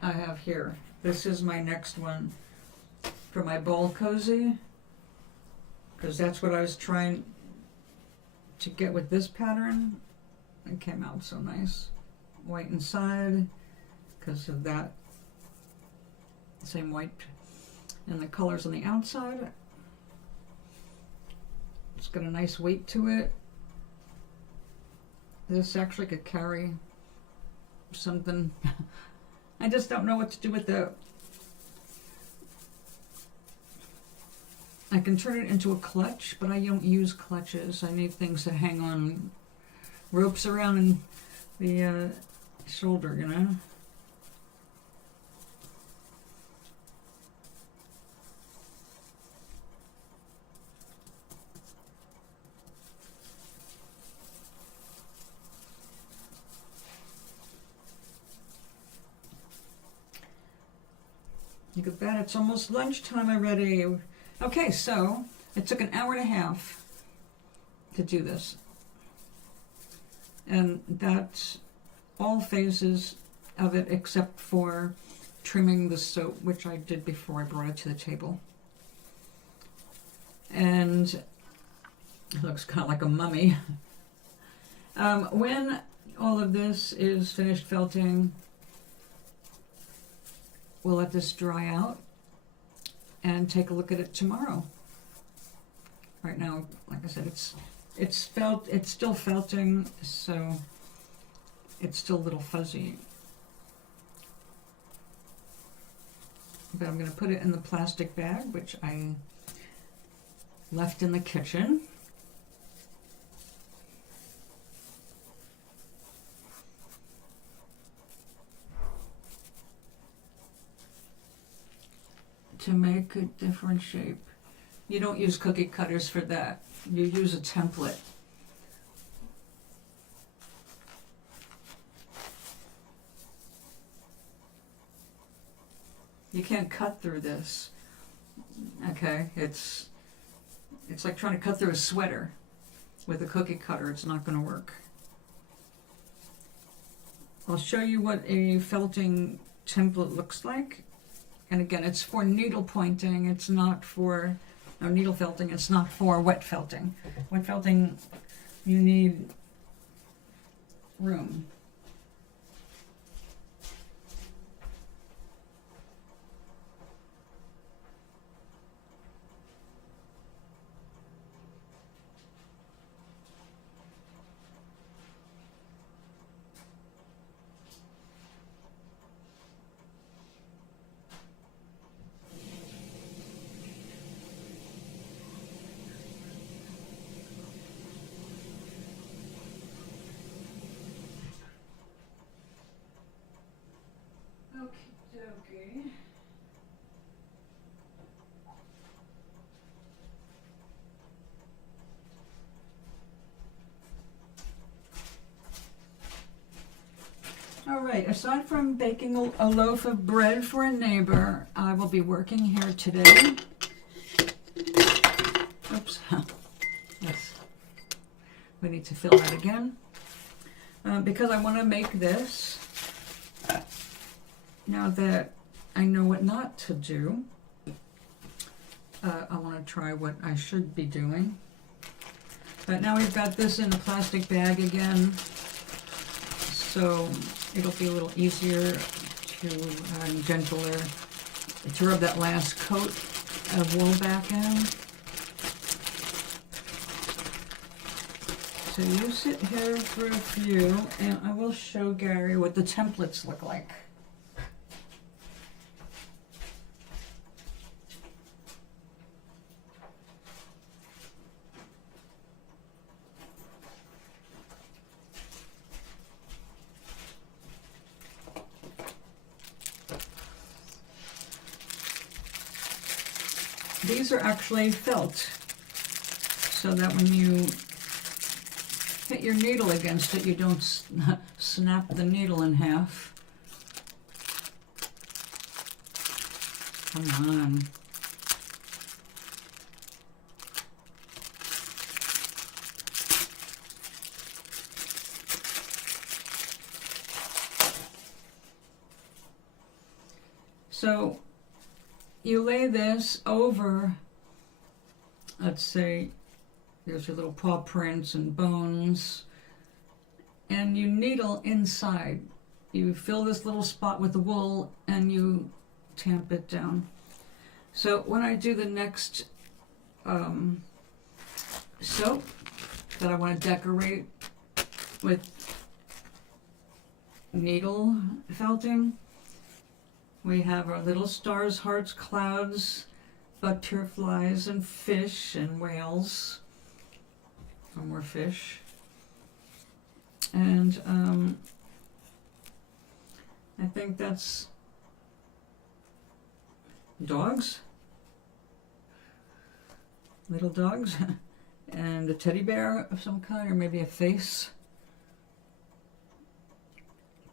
I have here. This is my next one for my ball cozy, because that's what I was trying to get with this pattern. It came out so nice. White inside because of that same white, and the colors on the outside. It's got a nice weight to it. This actually could carry something. I just don't know what to do with the. I can turn it into a clutch, but I don't use clutches. I need things that hang on ropes around the shoulder, you know? Look at that, it's almost lunchtime already. Okay, so it took an hour and a half to do this. And that's all phases of it except for trimming the soap, which I did before I brought it to the table. And it looks kind of like a mummy. When all of this is finished felting, we'll let this dry out and take a look at it tomorrow. Right now, like I said, it's still felting, so it's still a little fuzzy. But I'm going to put it in the plastic bag, which I left in the kitchen. to make a different shape. You don't use cookie cutters for that. You use a template. You can't cut through this. Okay, it's like trying to cut through a sweater with a cookie cutter. It's not going to work. I'll show you what a felting template looks like. And again, it's for needle pointing. It's not for needle felting. It's not for wet felting. Wet felting, you need room. Okay. All right, aside from baking a loaf of bread for a neighbor, I will be working here today. Oops. Yes. We need to fill that again. Because I want to make this. Now that I know what not to do, I want to try what I should be doing. But now we've got this in a plastic bag again, so it'll be a little easier to, and gentler, to rub that last coat of wool back in. So you sit here for a few, and I will show Gary what the templates look like. These are actually felt, so that when you hit your needle against it, you don't snap the needle in half. Come on. So you lay this over, let's say there's your little paw prints and bones, and you needle inside. You fill this little spot with the wool and you tamp it down. So when I do the next soap that I want to decorate with needle felting, we have our little stars, hearts, clouds, butterflies, and fish, and whales. Or more fish. And I think that's dogs. Little dogs. And a teddy bear of some kind, or maybe a face.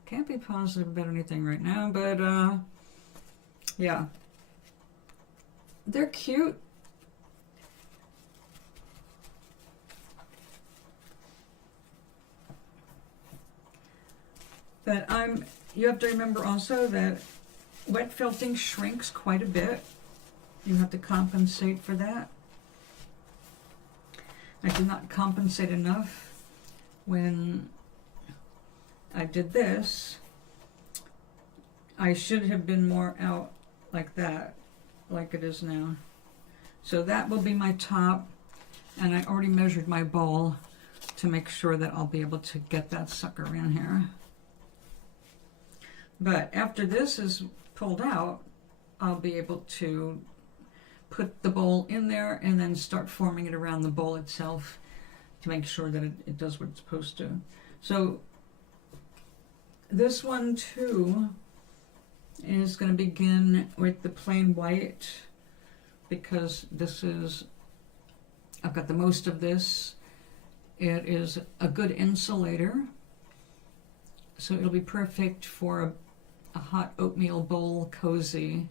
Can't be positive about anything right now, but yeah. They're cute. But you have to remember also that wet felting shrinks quite a bit. You have to compensate for that. I did not compensate enough when I did this. I should have been more out like that, like it is now. So that will be my top, and I already measured my bowl to make sure that I'll be able to get that sucker in here. But after this is pulled out, I'll be able to put the bowl in there and then start forming it around the bowl itself to make sure that it does what it's supposed to. So this one too is going to begin with the plain white, because this is, I've got the most of this. It is a good insulator, so it'll be perfect for a hot oatmeal bowl cozy.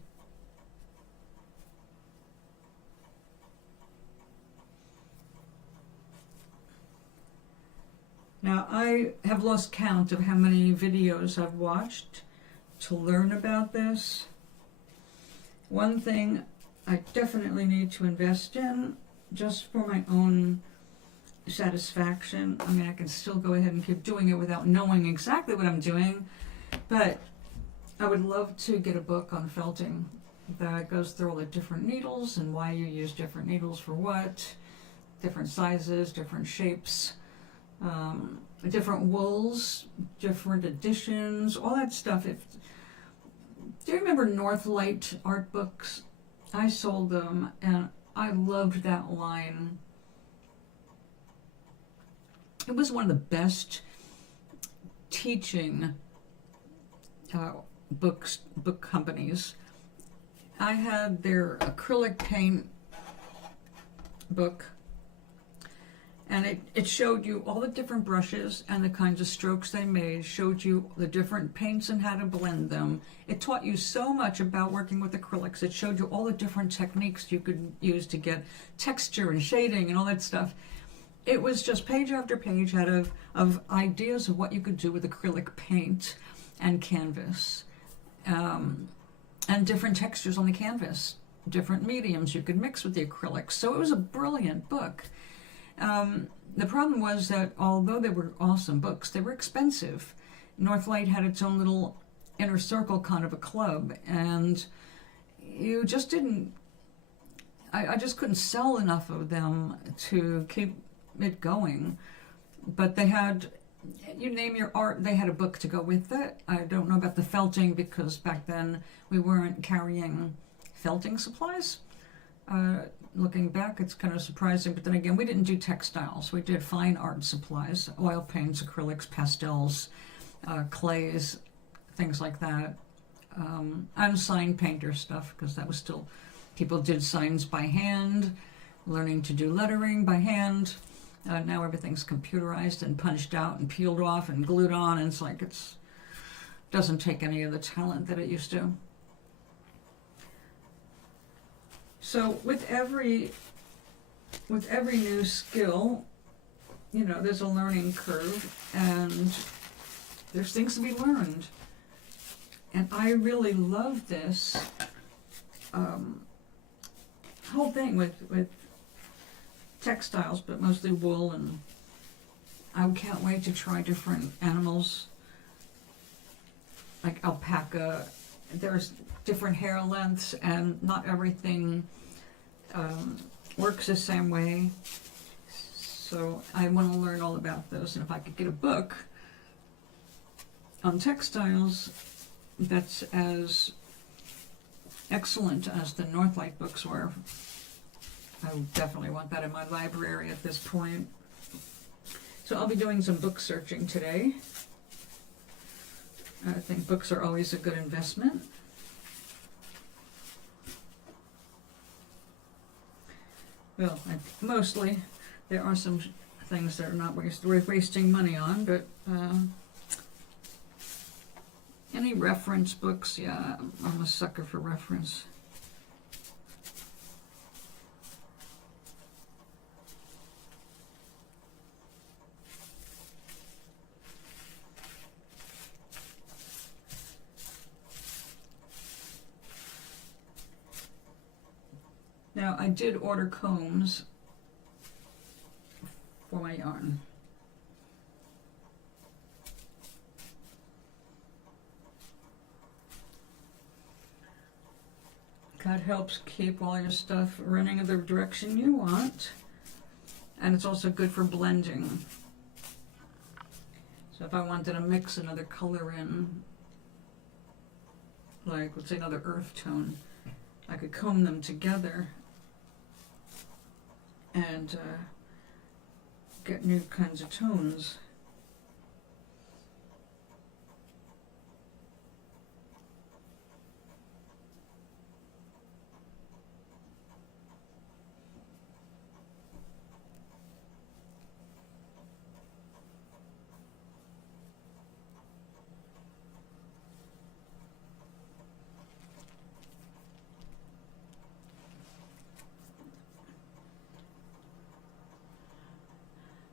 Now, I have lost count of how many videos I've watched to learn about this. One thing I definitely need to invest in, just for my own satisfaction. I mean, I can still go ahead and keep doing it without knowing exactly what I'm doing, but I would love to get a book on felting that goes through all the different needles and why you use different needles for what, different sizes, different shapes, different wools, different editions, all that stuff. Do you remember Northlight art books? I sold them, and I loved that line. It was one of the best teaching book companies. I had their acrylic paint book, and it showed you all the different brushes and the kinds of strokes they made, showed you the different paints and how to blend them. It taught you so much about working with acrylics. It showed you all the different techniques you could use to get texture and shading and all that stuff. It was just page after page out of ideas of what you could do with acrylic paint and canvas, and different textures on the canvas, different mediums you could mix with the acrylics. So it was a brilliant book. The problem was that although they were awesome books, they were expensive. Northlight had its own little inner circle kind of a club, and you just didn't, I just couldn't sell enough of them to keep it going. But they had, you name your art, they had a book to go with it. I don't know about the felting, because back then we weren't carrying felting supplies. Looking back, it's kind of surprising, but then again, we didn't do textiles. We did fine art supplies, oil paints, acrylics, pastels, clays, things like that. And sign painter stuff, because that was still, people did signs by hand, learning to do lettering by hand. Now everything's computerized and punched out and peeled off and glued on, and it's like doesn't take any of the talent that it used to. So with every new skill, you know, there's a learning curve, and there's things to be learned. And I really love this whole thing with textiles, but mostly wool, and I can't wait to try different animals, like alpaca. There's different hair lengths, and not everything works the same way. So I want to learn all about those, and if I could get a book on textiles that's as excellent as the Northlight books were, I would definitely want that in my library at this point. So I'll be doing some book searching today. I think books are always a good investment. Well, mostly there are some things that are not worth wasting money on, but any reference books, yeah, I'm a sucker for reference. Now, I did order combs for my yarn. That helps keep all your stuff running in the direction you want. And it's also good for blending. So if I wanted to mix another color in, like let's say another earth tone, I could comb them together and get new kinds of tones.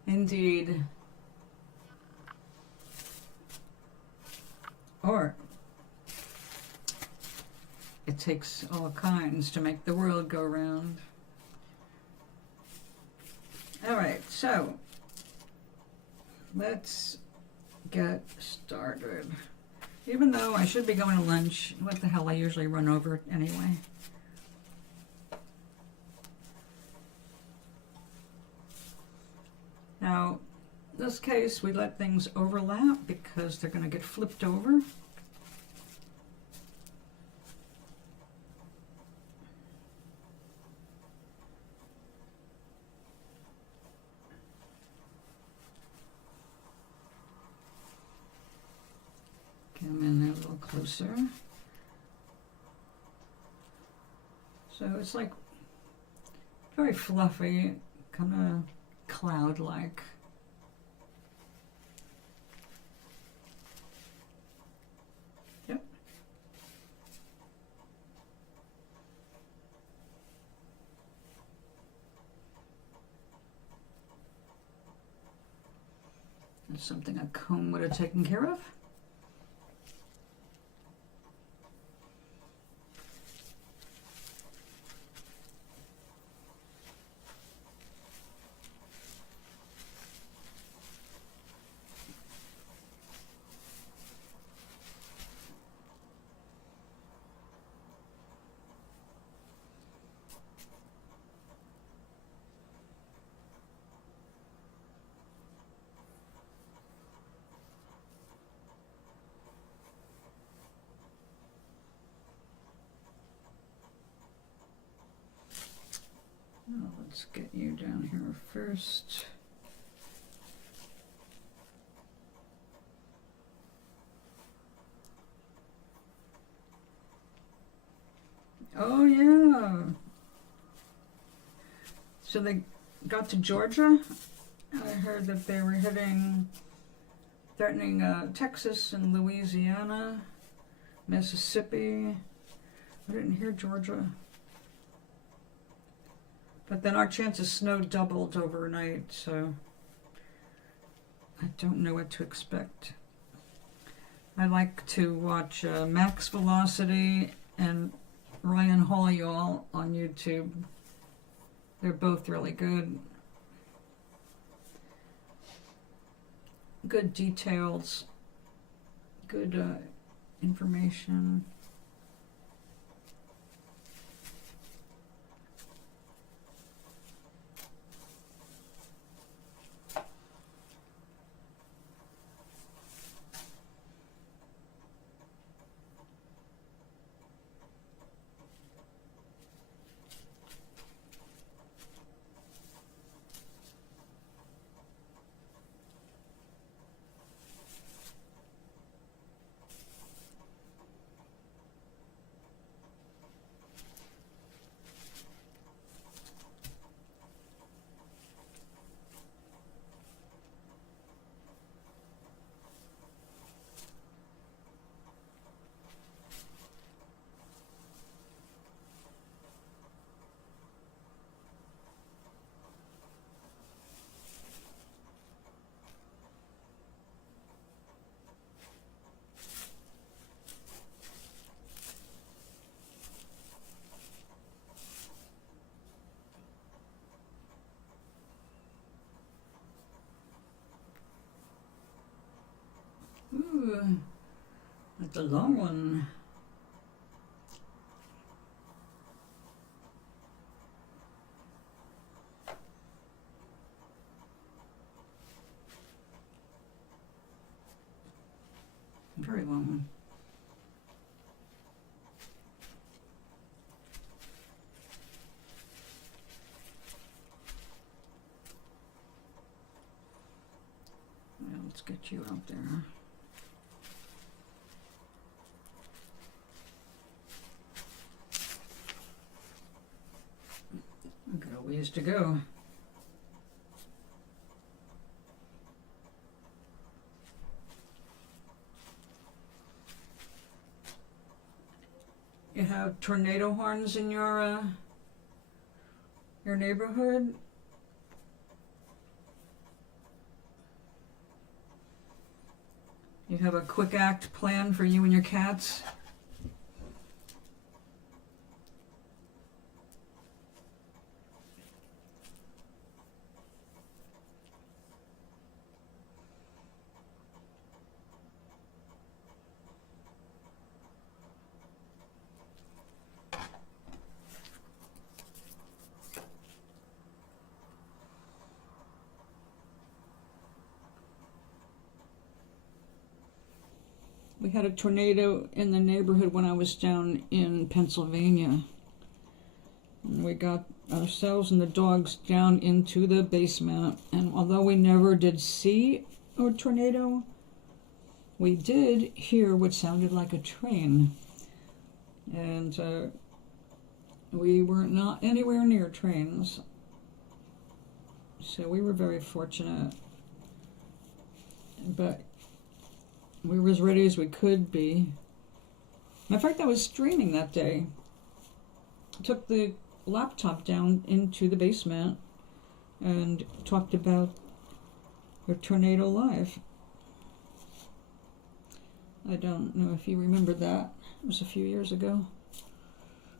Indeed. Or it takes all kinds to make the world go round. All right, so let's get started. Even though I should be going to lunch, what the hell, I usually run over anyway. Now, in this case, we let things overlap because they're going to get flipped over. Come in there a little closer. So it's like very fluffy, kind of cloud-like. Yep. That's something a comb would have taken care of. Well, let's get you down here first. Oh, yeah. So they got to Georgia. I heard that they were threatening Texas and Louisiana, Mississippi. I didn't hear Georgia. But then our chance of snow doubled overnight, so I don't know what to expect. I like to watch Max Velocity and Ryan Holiall on YouTube. They're both really good. Good details, good information. Ooh, that's a long one. Very long one. Well, let's get you out there. I've got a ways to go. You have tornado horns in your neighborhood? You have a quick act plan for you and your cats? We had a tornado in the neighborhood when I was down in Pennsylvania. And we got ourselves and the dogs down into the basement. And although we never did see a tornado, we did hear what sounded like a train. And we were not anywhere near trains. So we were very fortunate. But we were as ready as we could be. In fact, I was streaming that day. I took the laptop down into the basement and talked about the tornado live. I don't know if you remember that. It was a few years ago.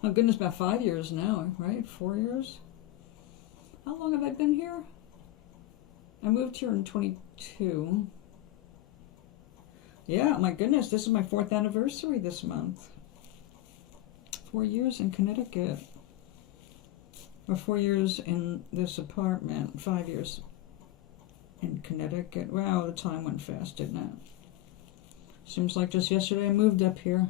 Oh goodness, about 5 years now, right? 4 years? How long have I been here? I moved here in 22. Yeah, my goodness, this is my 4th anniversary this month. 4 years in Connecticut. Or 4 years in this apartment. 5 years in Connecticut. Wow, the time went fast, didn't it? Seems like just yesterday I moved up here.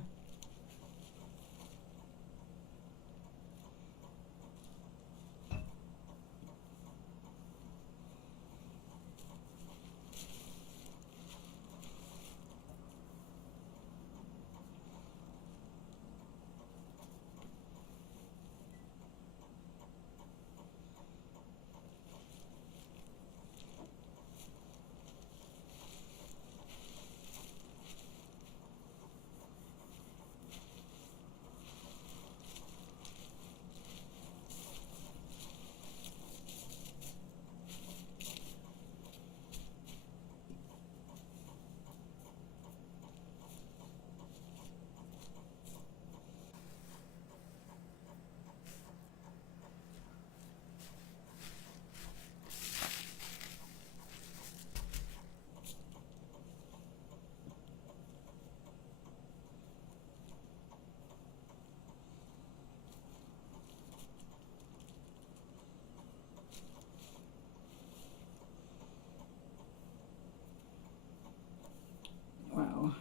Wow.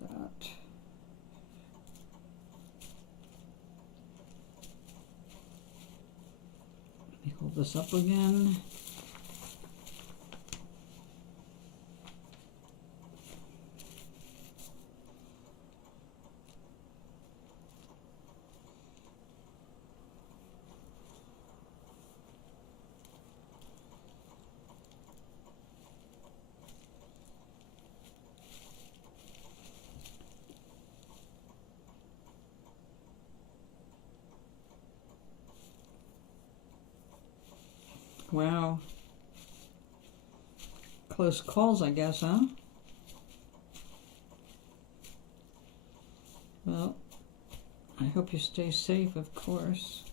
That. Let me hold this up again. Wow. Close calls, I guess, huh? Well, I hope you stay safe, of course.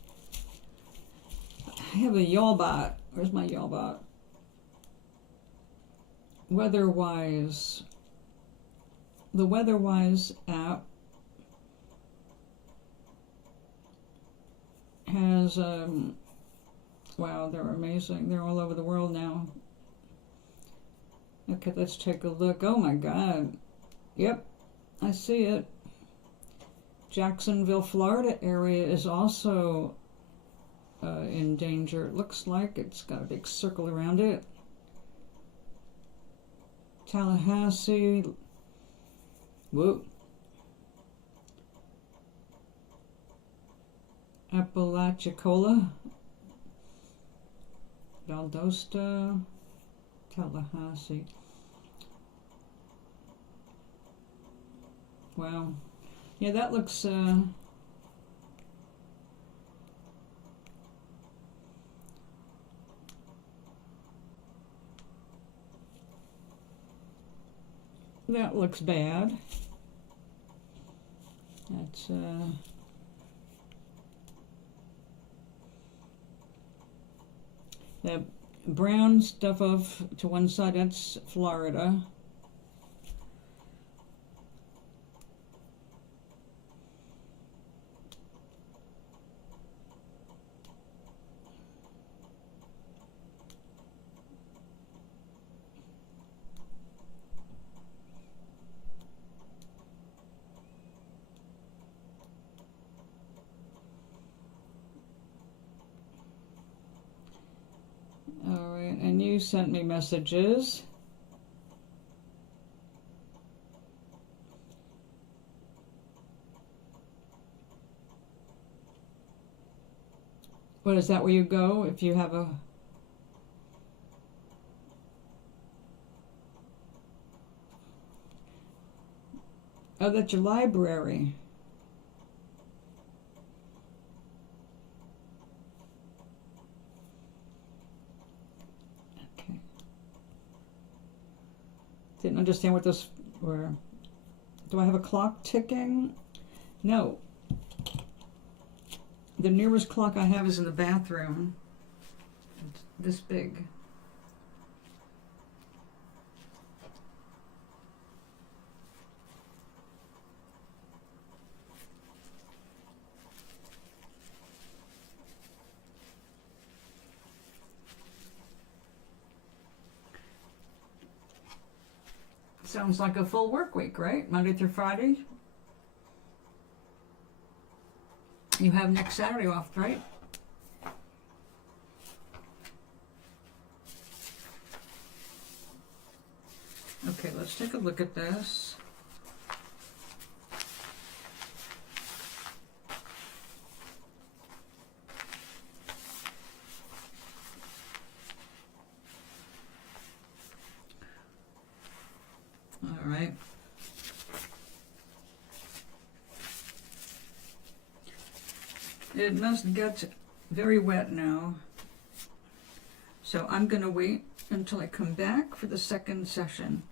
I have a Yawbot. Where's my Yawbot? WeatherWise. The WeatherWise app has wow, they're amazing. They're all over the world now. Okay, let's take a look. Oh my God. Yep, I see it. Jacksonville, Florida area is also in danger. It looks like it's got a big circle around it. Tallahassee. Whoa. Apalachicola. Valdosta, Tallahassee. Wow. Yeah, that looks that looks bad. That's the brown stuff off to one side, that's Florida. All right, and you sent me messages. What is that, where you go if you have a... Oh, that's your library. Okay. Didn't understand what those were. Do I have a clock ticking? No. The nearest clock I have is in the bathroom. It's this big. Sounds like a full work week, right? Monday through Friday. You have next Saturday off, right? Okay, let's take a look at this. All right. It must get very wet now. So I'm going to wait until I come back for the second session.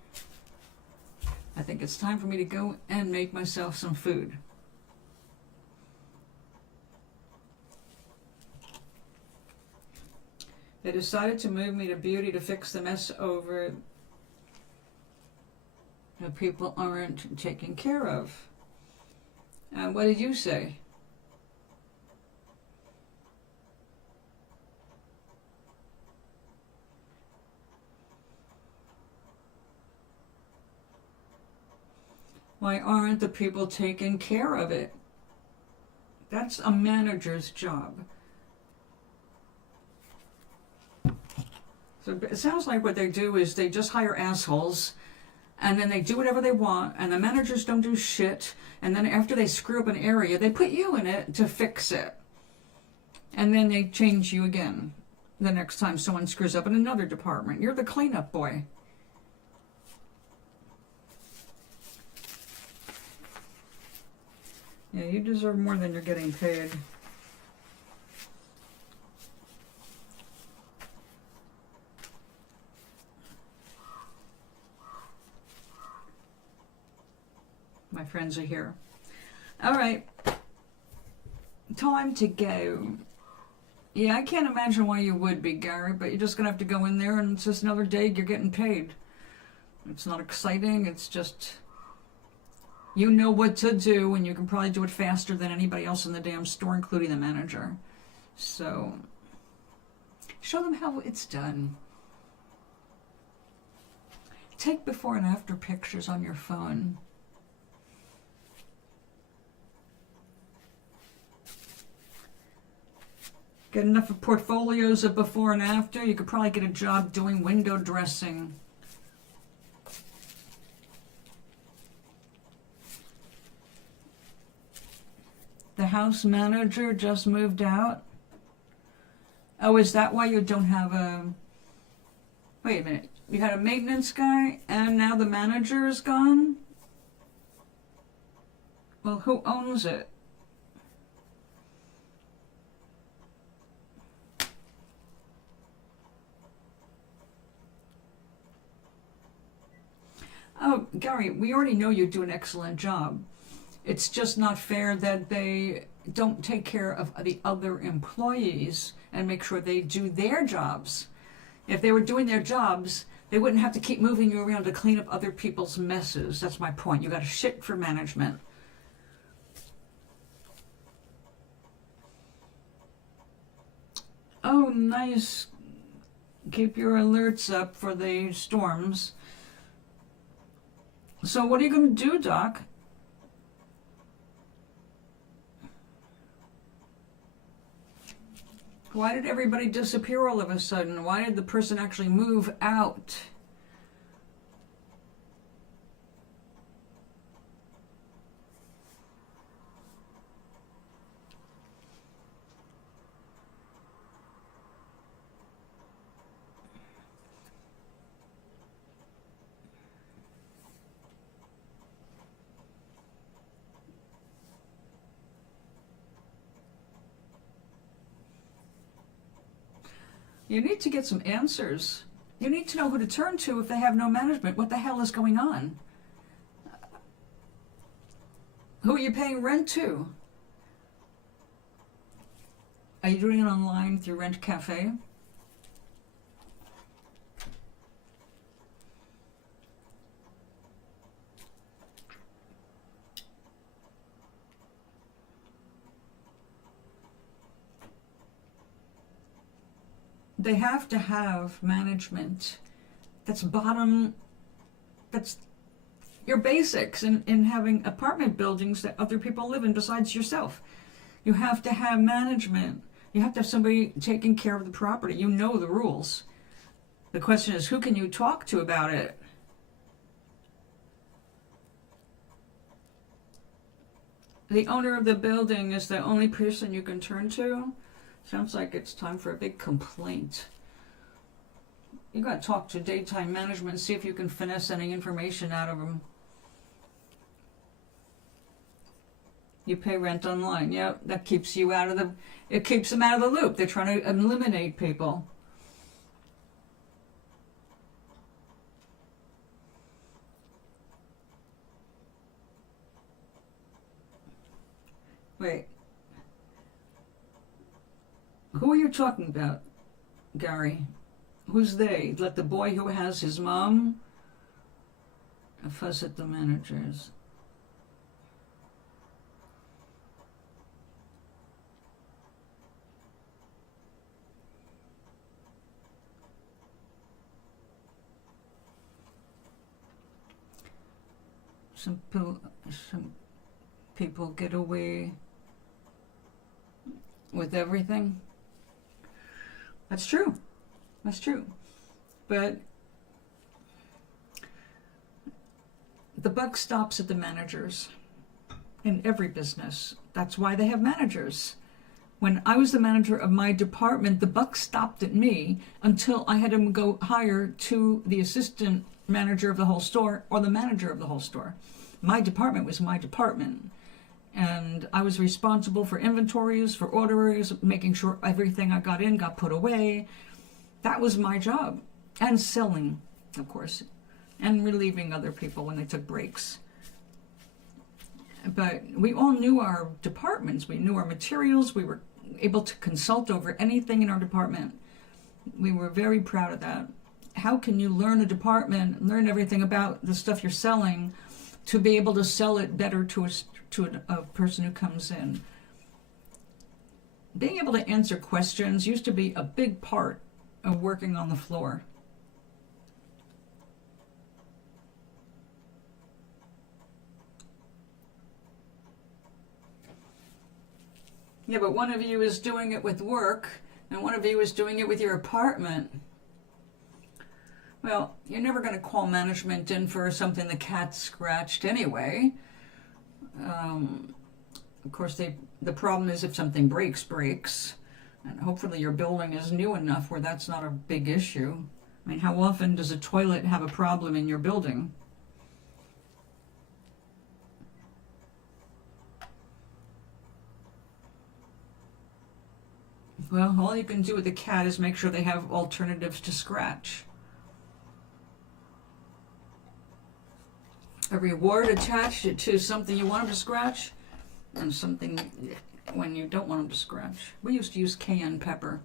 I think it's time for me to go and make myself some food. They decided to move me to beauty to fix the mess over that people aren't taken care of. What did you say? Why aren't the people taking care of it? That's a manager's job. So it sounds like what they do is they just hire assholes, and then they do whatever they want, and the managers don't do shit, and then after they screw up an area, they put you in it to fix it. And then they change you again the next time someone screws up in another department. You're the cleanup boy. Yeah, you deserve more than you're getting paid. My friends are here. All right. Time to go. Yeah, I can't imagine why you would be, Gary, but you're just going to have to go in there and it's just another day you're getting paid. It's not exciting. It's just... You know what to do, and you can probably do it faster than anybody else in the damn store, including the manager. So, show them how it's done. Take before and after pictures on your phone. Get enough of portfolios of before and after, you could probably get a job doing window dressing. The house manager just moved out. Oh, is that why you don't have a... Wait a minute. You had a maintenance guy and now the manager is gone? Well, who owns it? Oh, Gary, we already know you do an excellent job. It's just not fair that they don't take care of the other employees and make sure they do their jobs. If they were doing their jobs, they wouldn't have to keep moving you around to clean up other people's messes. That's my point. You got to shit for management. Oh, nice. Keep your alerts up for the storms. So what are you going to do, Doc? Why did everybody disappear all of a sudden? Why did the person actually move out? You need to get some answers. You need to know who to turn to if they have no management. What the hell is going on? Who are you paying rent to? Are you doing it online through Rent Cafe? They have to have management. That's your basics in having apartment buildings that other people live in besides yourself. You have to have management. You have to have somebody taking care of the property. You know the rules. The question is, who can you talk to about it? The owner of the building is the only person you can turn to? Sounds like it's time for a big complaint. You got to talk to daytime management and see if you can finesse any information out of them. You pay rent online. Yep, that keeps you out of it keeps them out of the loop. They're trying to eliminate people. Wait. Who are you talking about, Gary? Who's they? Like the boy who has his mom? A fuss at the managers. Some people get away with everything. That's true. That's true. But the buck stops at the managers in every business. That's why they have managers. When I was the manager of my department, the buck stopped at me until I had to go hire to the assistant manager of the whole store or the manager of the whole store. My department was my department. And I was responsible for inventories, for orders, making sure everything I got in got put away. That was my job. And selling, of course, and relieving other people when they took breaks. But we all knew our departments. We knew our materials. We were able to consult over anything in our department. We were very proud of that. How can you learn a department, learn everything about the stuff you're selling to be able to sell it better to a person who comes in? Being able to answer questions used to be a big part of working on the floor. Yeah, but one of you is doing it with work, and one of you is doing it with your apartment. Well, you're never going to call management in for something the cat scratched anyway. Of course, the problem is if something breaks. And hopefully your building is new enough where that's not a big issue. I mean, how often does a toilet have a problem in your building? Well, all you can do with the cat is make sure they have alternatives to scratch. a reward attached to something you want them to scratch, and something when you don't want them to scratch. We used to use cayenne pepper.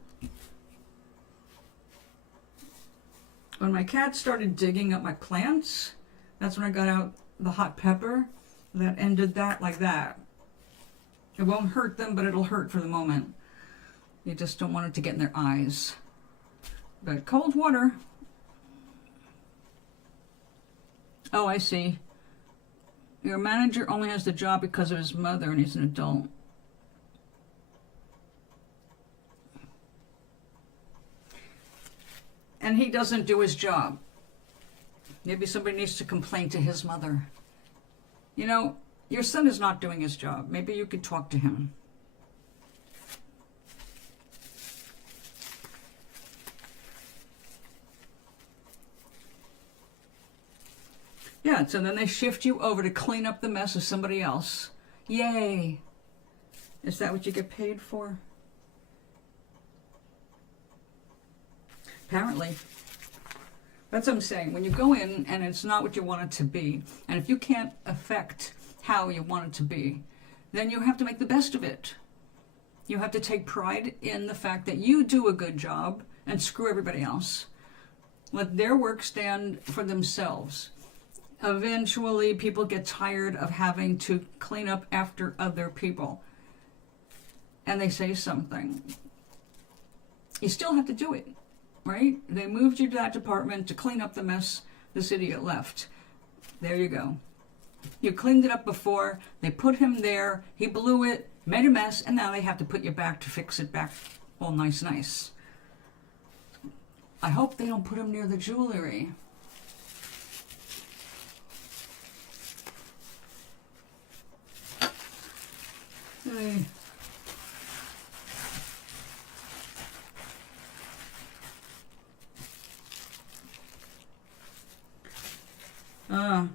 When my cat started digging up my plants, that's when I got out the hot pepper that ended that like that. It won't hurt them, but it'll hurt for the moment. You just don't want it to get in their eyes. But cold water. Oh, I see. Your manager only has the job because of his mother and he's an adult. And he doesn't do his job. Maybe somebody needs to complain to his mother. You know, your son is not doing his job. Maybe you could talk to him. Yeah, so then they shift you over to clean up the mess of somebody else. Yay! Is that what you get paid for? Apparently. That's what I'm saying. When you go in and it's not what you want it to be, and if you can't affect how you want it to be, then you have to make the best of it. You have to take pride in the fact that you do a good job and screw everybody else. Let their work stand for themselves. Eventually, people get tired of having to clean up after other people. And they say something. You still have to do it, right? They moved you to that department to clean up the mess this idiot left. There you go. You cleaned it up before. They put him there. He blew it, made a mess, and now they have to put you back to fix it back all nice. I hope they don't put him near the jewelry. Hey. Well,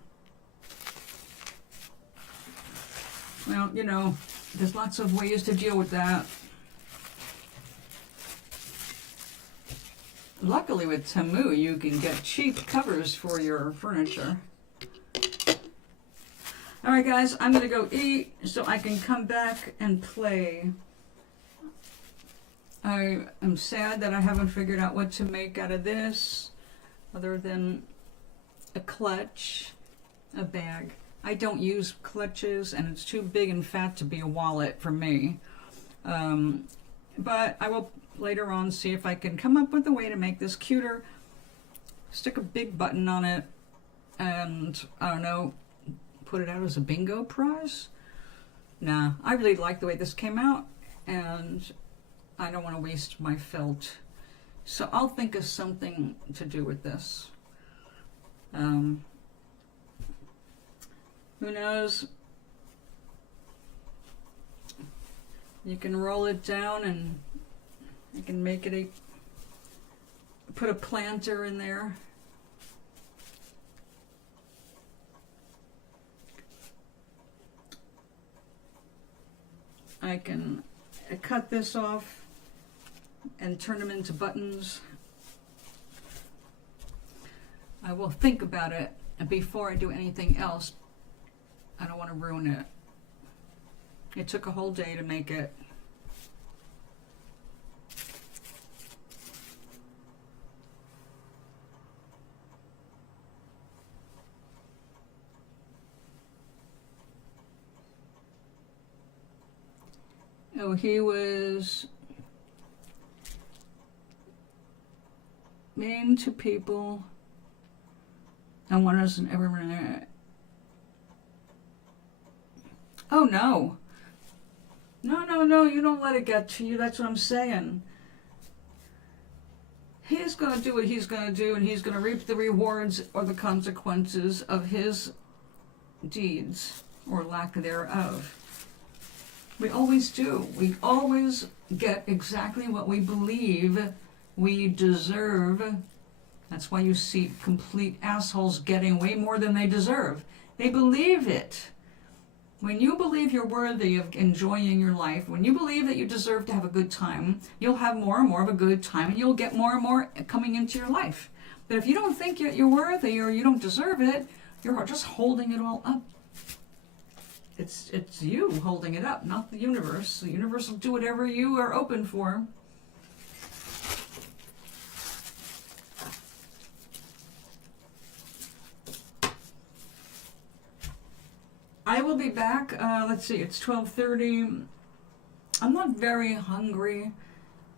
you know, there's lots of ways to deal with that. Luckily with Temu, you can get cheap covers for your furniture. Alright guys, I'm going to go eat so I can come back and play. I am sad that I haven't figured out what to make out of this other than a clutch, a bag. I don't use clutches and it's too big and fat to be a wallet for me. But I will later on see if I can come up with a way to make this cuter. Stick a big button on it and, I don't know, put it out as a bingo prize? Nah, I really like the way this came out and I don't want to waste my felt. So I'll think of something to do with this. Who knows? You can roll it down and you can make it put a planter in there. I can cut this off and turn them into buttons. I will think about it before I do anything else. I don't want to ruin it. It took a whole day to make it. Oh, he was mean to people and one doesn't ever. Oh no. No, you don't let it get to you. That's what I'm saying. He's going to do what he's going to do and he's going to reap the rewards or the consequences of his deeds or lack thereof. We always do. We always get exactly what we believe we deserve. That's why you see complete assholes getting way more than they deserve. They believe it. When you believe you're worthy of enjoying your life, when you believe that you deserve to have a good time, you'll have more and more of a good time and you'll get more and more coming into your life. But if you don't think you're worthy or you don't deserve it, You're just holding it all up. It's you holding it up, not the universe. The universe will do whatever you are open for. I will be back. Let's see, it's 12:30. I'm not very hungry,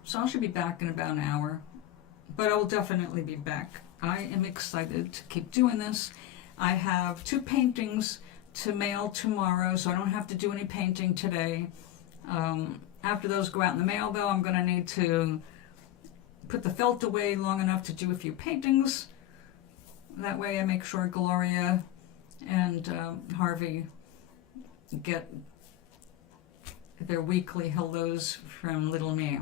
so I should be back in about an hour. But I will definitely be back. I am excited to keep doing this. I have 2 paintings to mail tomorrow, so I don't have to do any painting today. After those go out in the mail, though, I'm going to need to put the felt away long enough to do a few paintings. That way I make sure Gloria and Harvey get their weekly hellos from Little Me.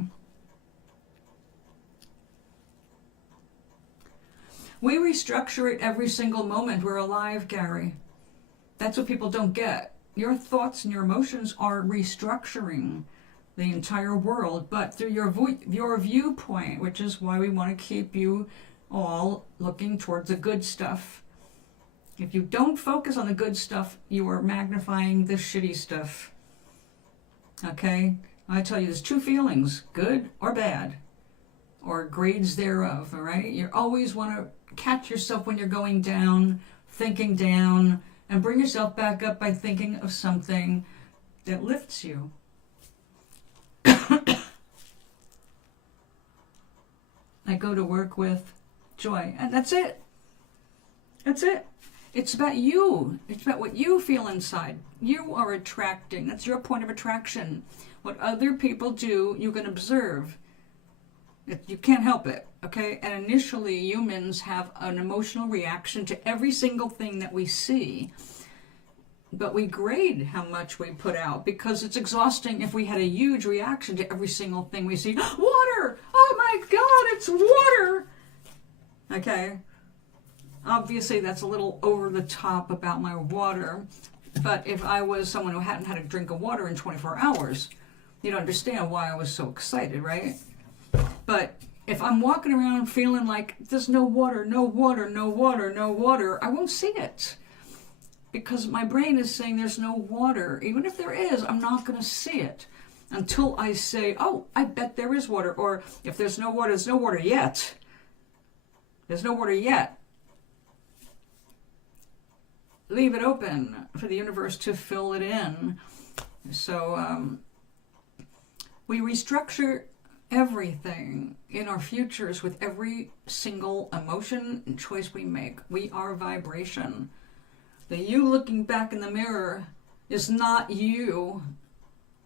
We restructure it every single moment we're alive, Gary. That's what people don't get. Your thoughts and your emotions are restructuring the entire world, but through your viewpoint, which is why we want to keep you all looking towards the good stuff. If you don't focus on the good stuff, you are magnifying the shitty stuff. Okay? I tell you, there's 2 feelings, good or bad, or grades thereof, all right? You always want to catch yourself when you're going down, thinking down, and bring yourself back up by thinking of something that lifts you. I go to work with joy, and that's it. That's it. It's about you. It's about what you feel inside. You are attracting. That's your point of attraction. What other people do, you can observe. You can't help it, okay? And initially, humans have an emotional reaction to every single thing that we see. But we grade how much we put out because it's exhausting if we had a huge reaction to every single thing we see. Water! Oh my God, it's water! Okay? Obviously, that's a little over the top about my water. But if I was someone who hadn't had a drink of water in 24 hours, you'd understand why I was so excited, right? But if I'm walking around feeling like there's no water, no water, no water, no water, I won't see it. Because my brain is saying there's no water. Even if there is, I'm not going to see it until I say, oh, I bet there is water. Or if there's no water, there's no water yet. There's no water yet. Leave it open for the universe to fill it in. So we restructure everything in our futures with every single emotion and choice we make. We are vibration. The you looking back in the mirror is not you,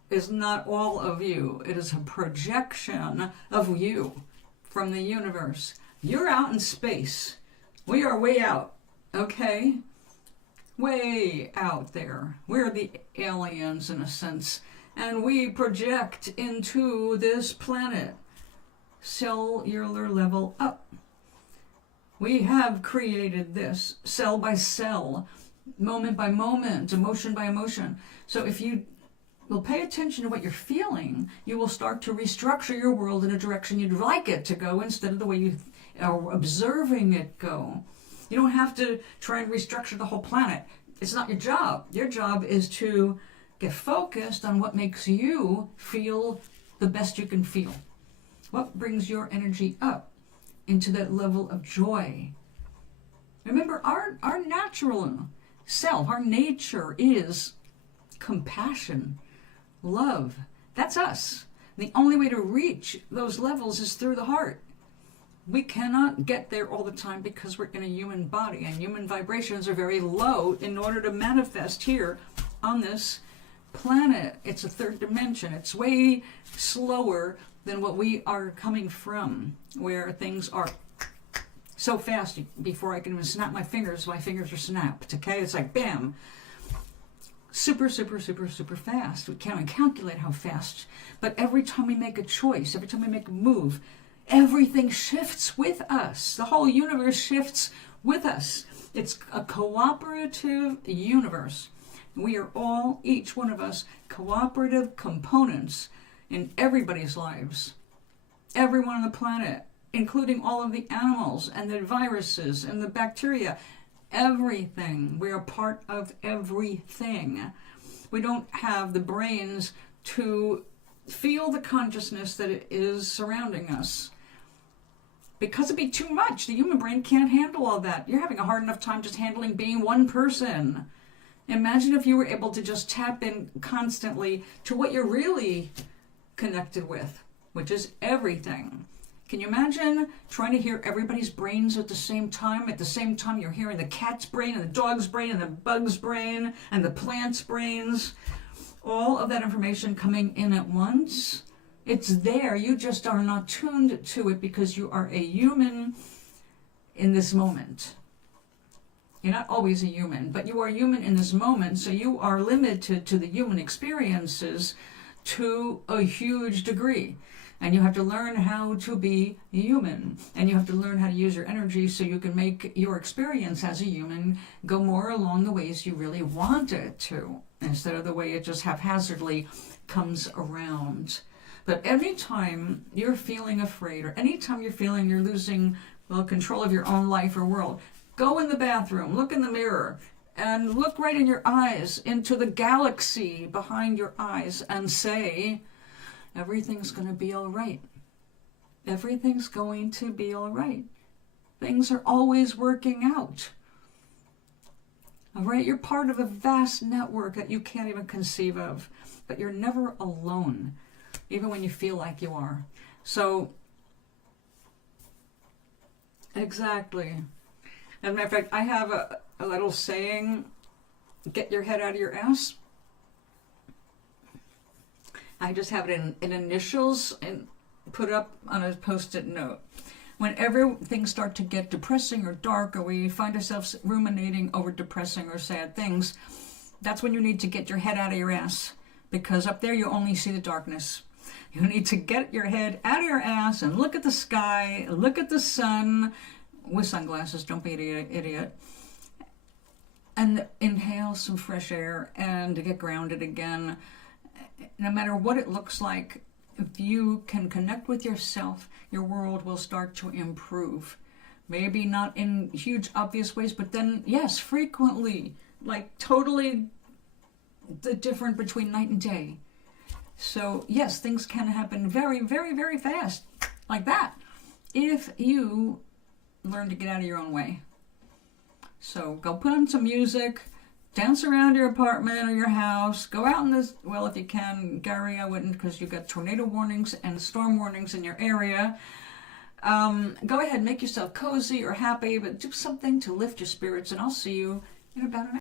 is not all of you. It is a projection of you from the universe. You're out in space. We are way out, okay? Way out there. We're the aliens in a sense. And we project into this planet, cellular level up. We have created this cell by cell, moment by moment, emotion by emotion. So if you will pay attention to what you're feeling, you will start to restructure your world in a direction you'd like it to go instead of the way you are observing it go. You don't have to try and restructure the whole planet. It's not your job. Your job is to get focused on what makes you feel the best you can feel. What brings your energy up into that level of joy? Remember, our natural self, our nature is compassion, love. That's us. The only way to reach those levels is through the heart. We cannot get there all the time because we're in a human body, and human vibrations are very low in order to manifest here on this planet. It's a third dimension. It's way slower than what we are coming from, where things are so fast before I can even snap my fingers are snapped, okay? It's like bam. Super, super, super, super fast. We can't even calculate how fast. But every time we make a choice, every time we make a move, everything shifts with us. The whole universe shifts with us. It's a cooperative universe. We are all, each one of us, cooperative components in everybody's lives. Everyone on the planet, including all of the animals and the viruses and the bacteria. everything. We are part of everything. We don't have the brains to feel the consciousness that it is surrounding us, because it'd be too much. The human brain can't handle all that. You're having a hard enough time just handling being one person. Imagine if you were able to just tap in constantly to what you're really connected with, which is everything. Can you imagine trying to hear everybody's brains at the same time? At the same time, you're hearing the cat's brain and the dog's brain and the bug's brain and the plant's brains. All of that information coming in at once. It's there. You just are not tuned to it because you are a human in this moment. You're not always a human, but you are human in this moment, so you are limited to the human experiences to a huge degree. And you have to learn how to be human. And you have to learn how to use your energy so you can make your experience as a human go more along the ways you really want it to, instead of the way it just haphazardly comes around. But anytime you're feeling afraid, or anytime you're feeling you're losing, well, control of your own life or world, go in the bathroom, look in the mirror, and look right in your eyes, into the galaxy behind your eyes, and say, everything's going to be all right. Everything's going to be all right. Things are always working out. All right? You're part of a vast network that you can't even conceive of, but you're never alone, even when you feel like you are. So, exactly. As a matter of fact, I have a little saying, get your head out of your ass. I just have it in initials and put up on a post-it note. Whenever things start to get depressing or dark, or we find ourselves ruminating over depressing or sad things, that's when you need to get your head out of your ass, because up there you only see the darkness. You need to get your head out of your ass and look at the sky, look at the sun, with sunglasses, don't be an idiot, and inhale some fresh air and get grounded again. No matter what it looks like, if you can connect with yourself, your world will start to improve. Maybe not in huge, obvious ways, but then, yes, frequently, like totally the difference between night and day. So, yes, things can happen very, very, very fast, like that, if you learn to get out of your own way. So, go put on some music, dance around your apartment or your house, go out in this, well, if you can, Gary, I wouldn't, because you've got tornado warnings and storm warnings in your area. Go ahead, make yourself cozy or happy, but do something to lift your spirits, and I'll see you in about an hour.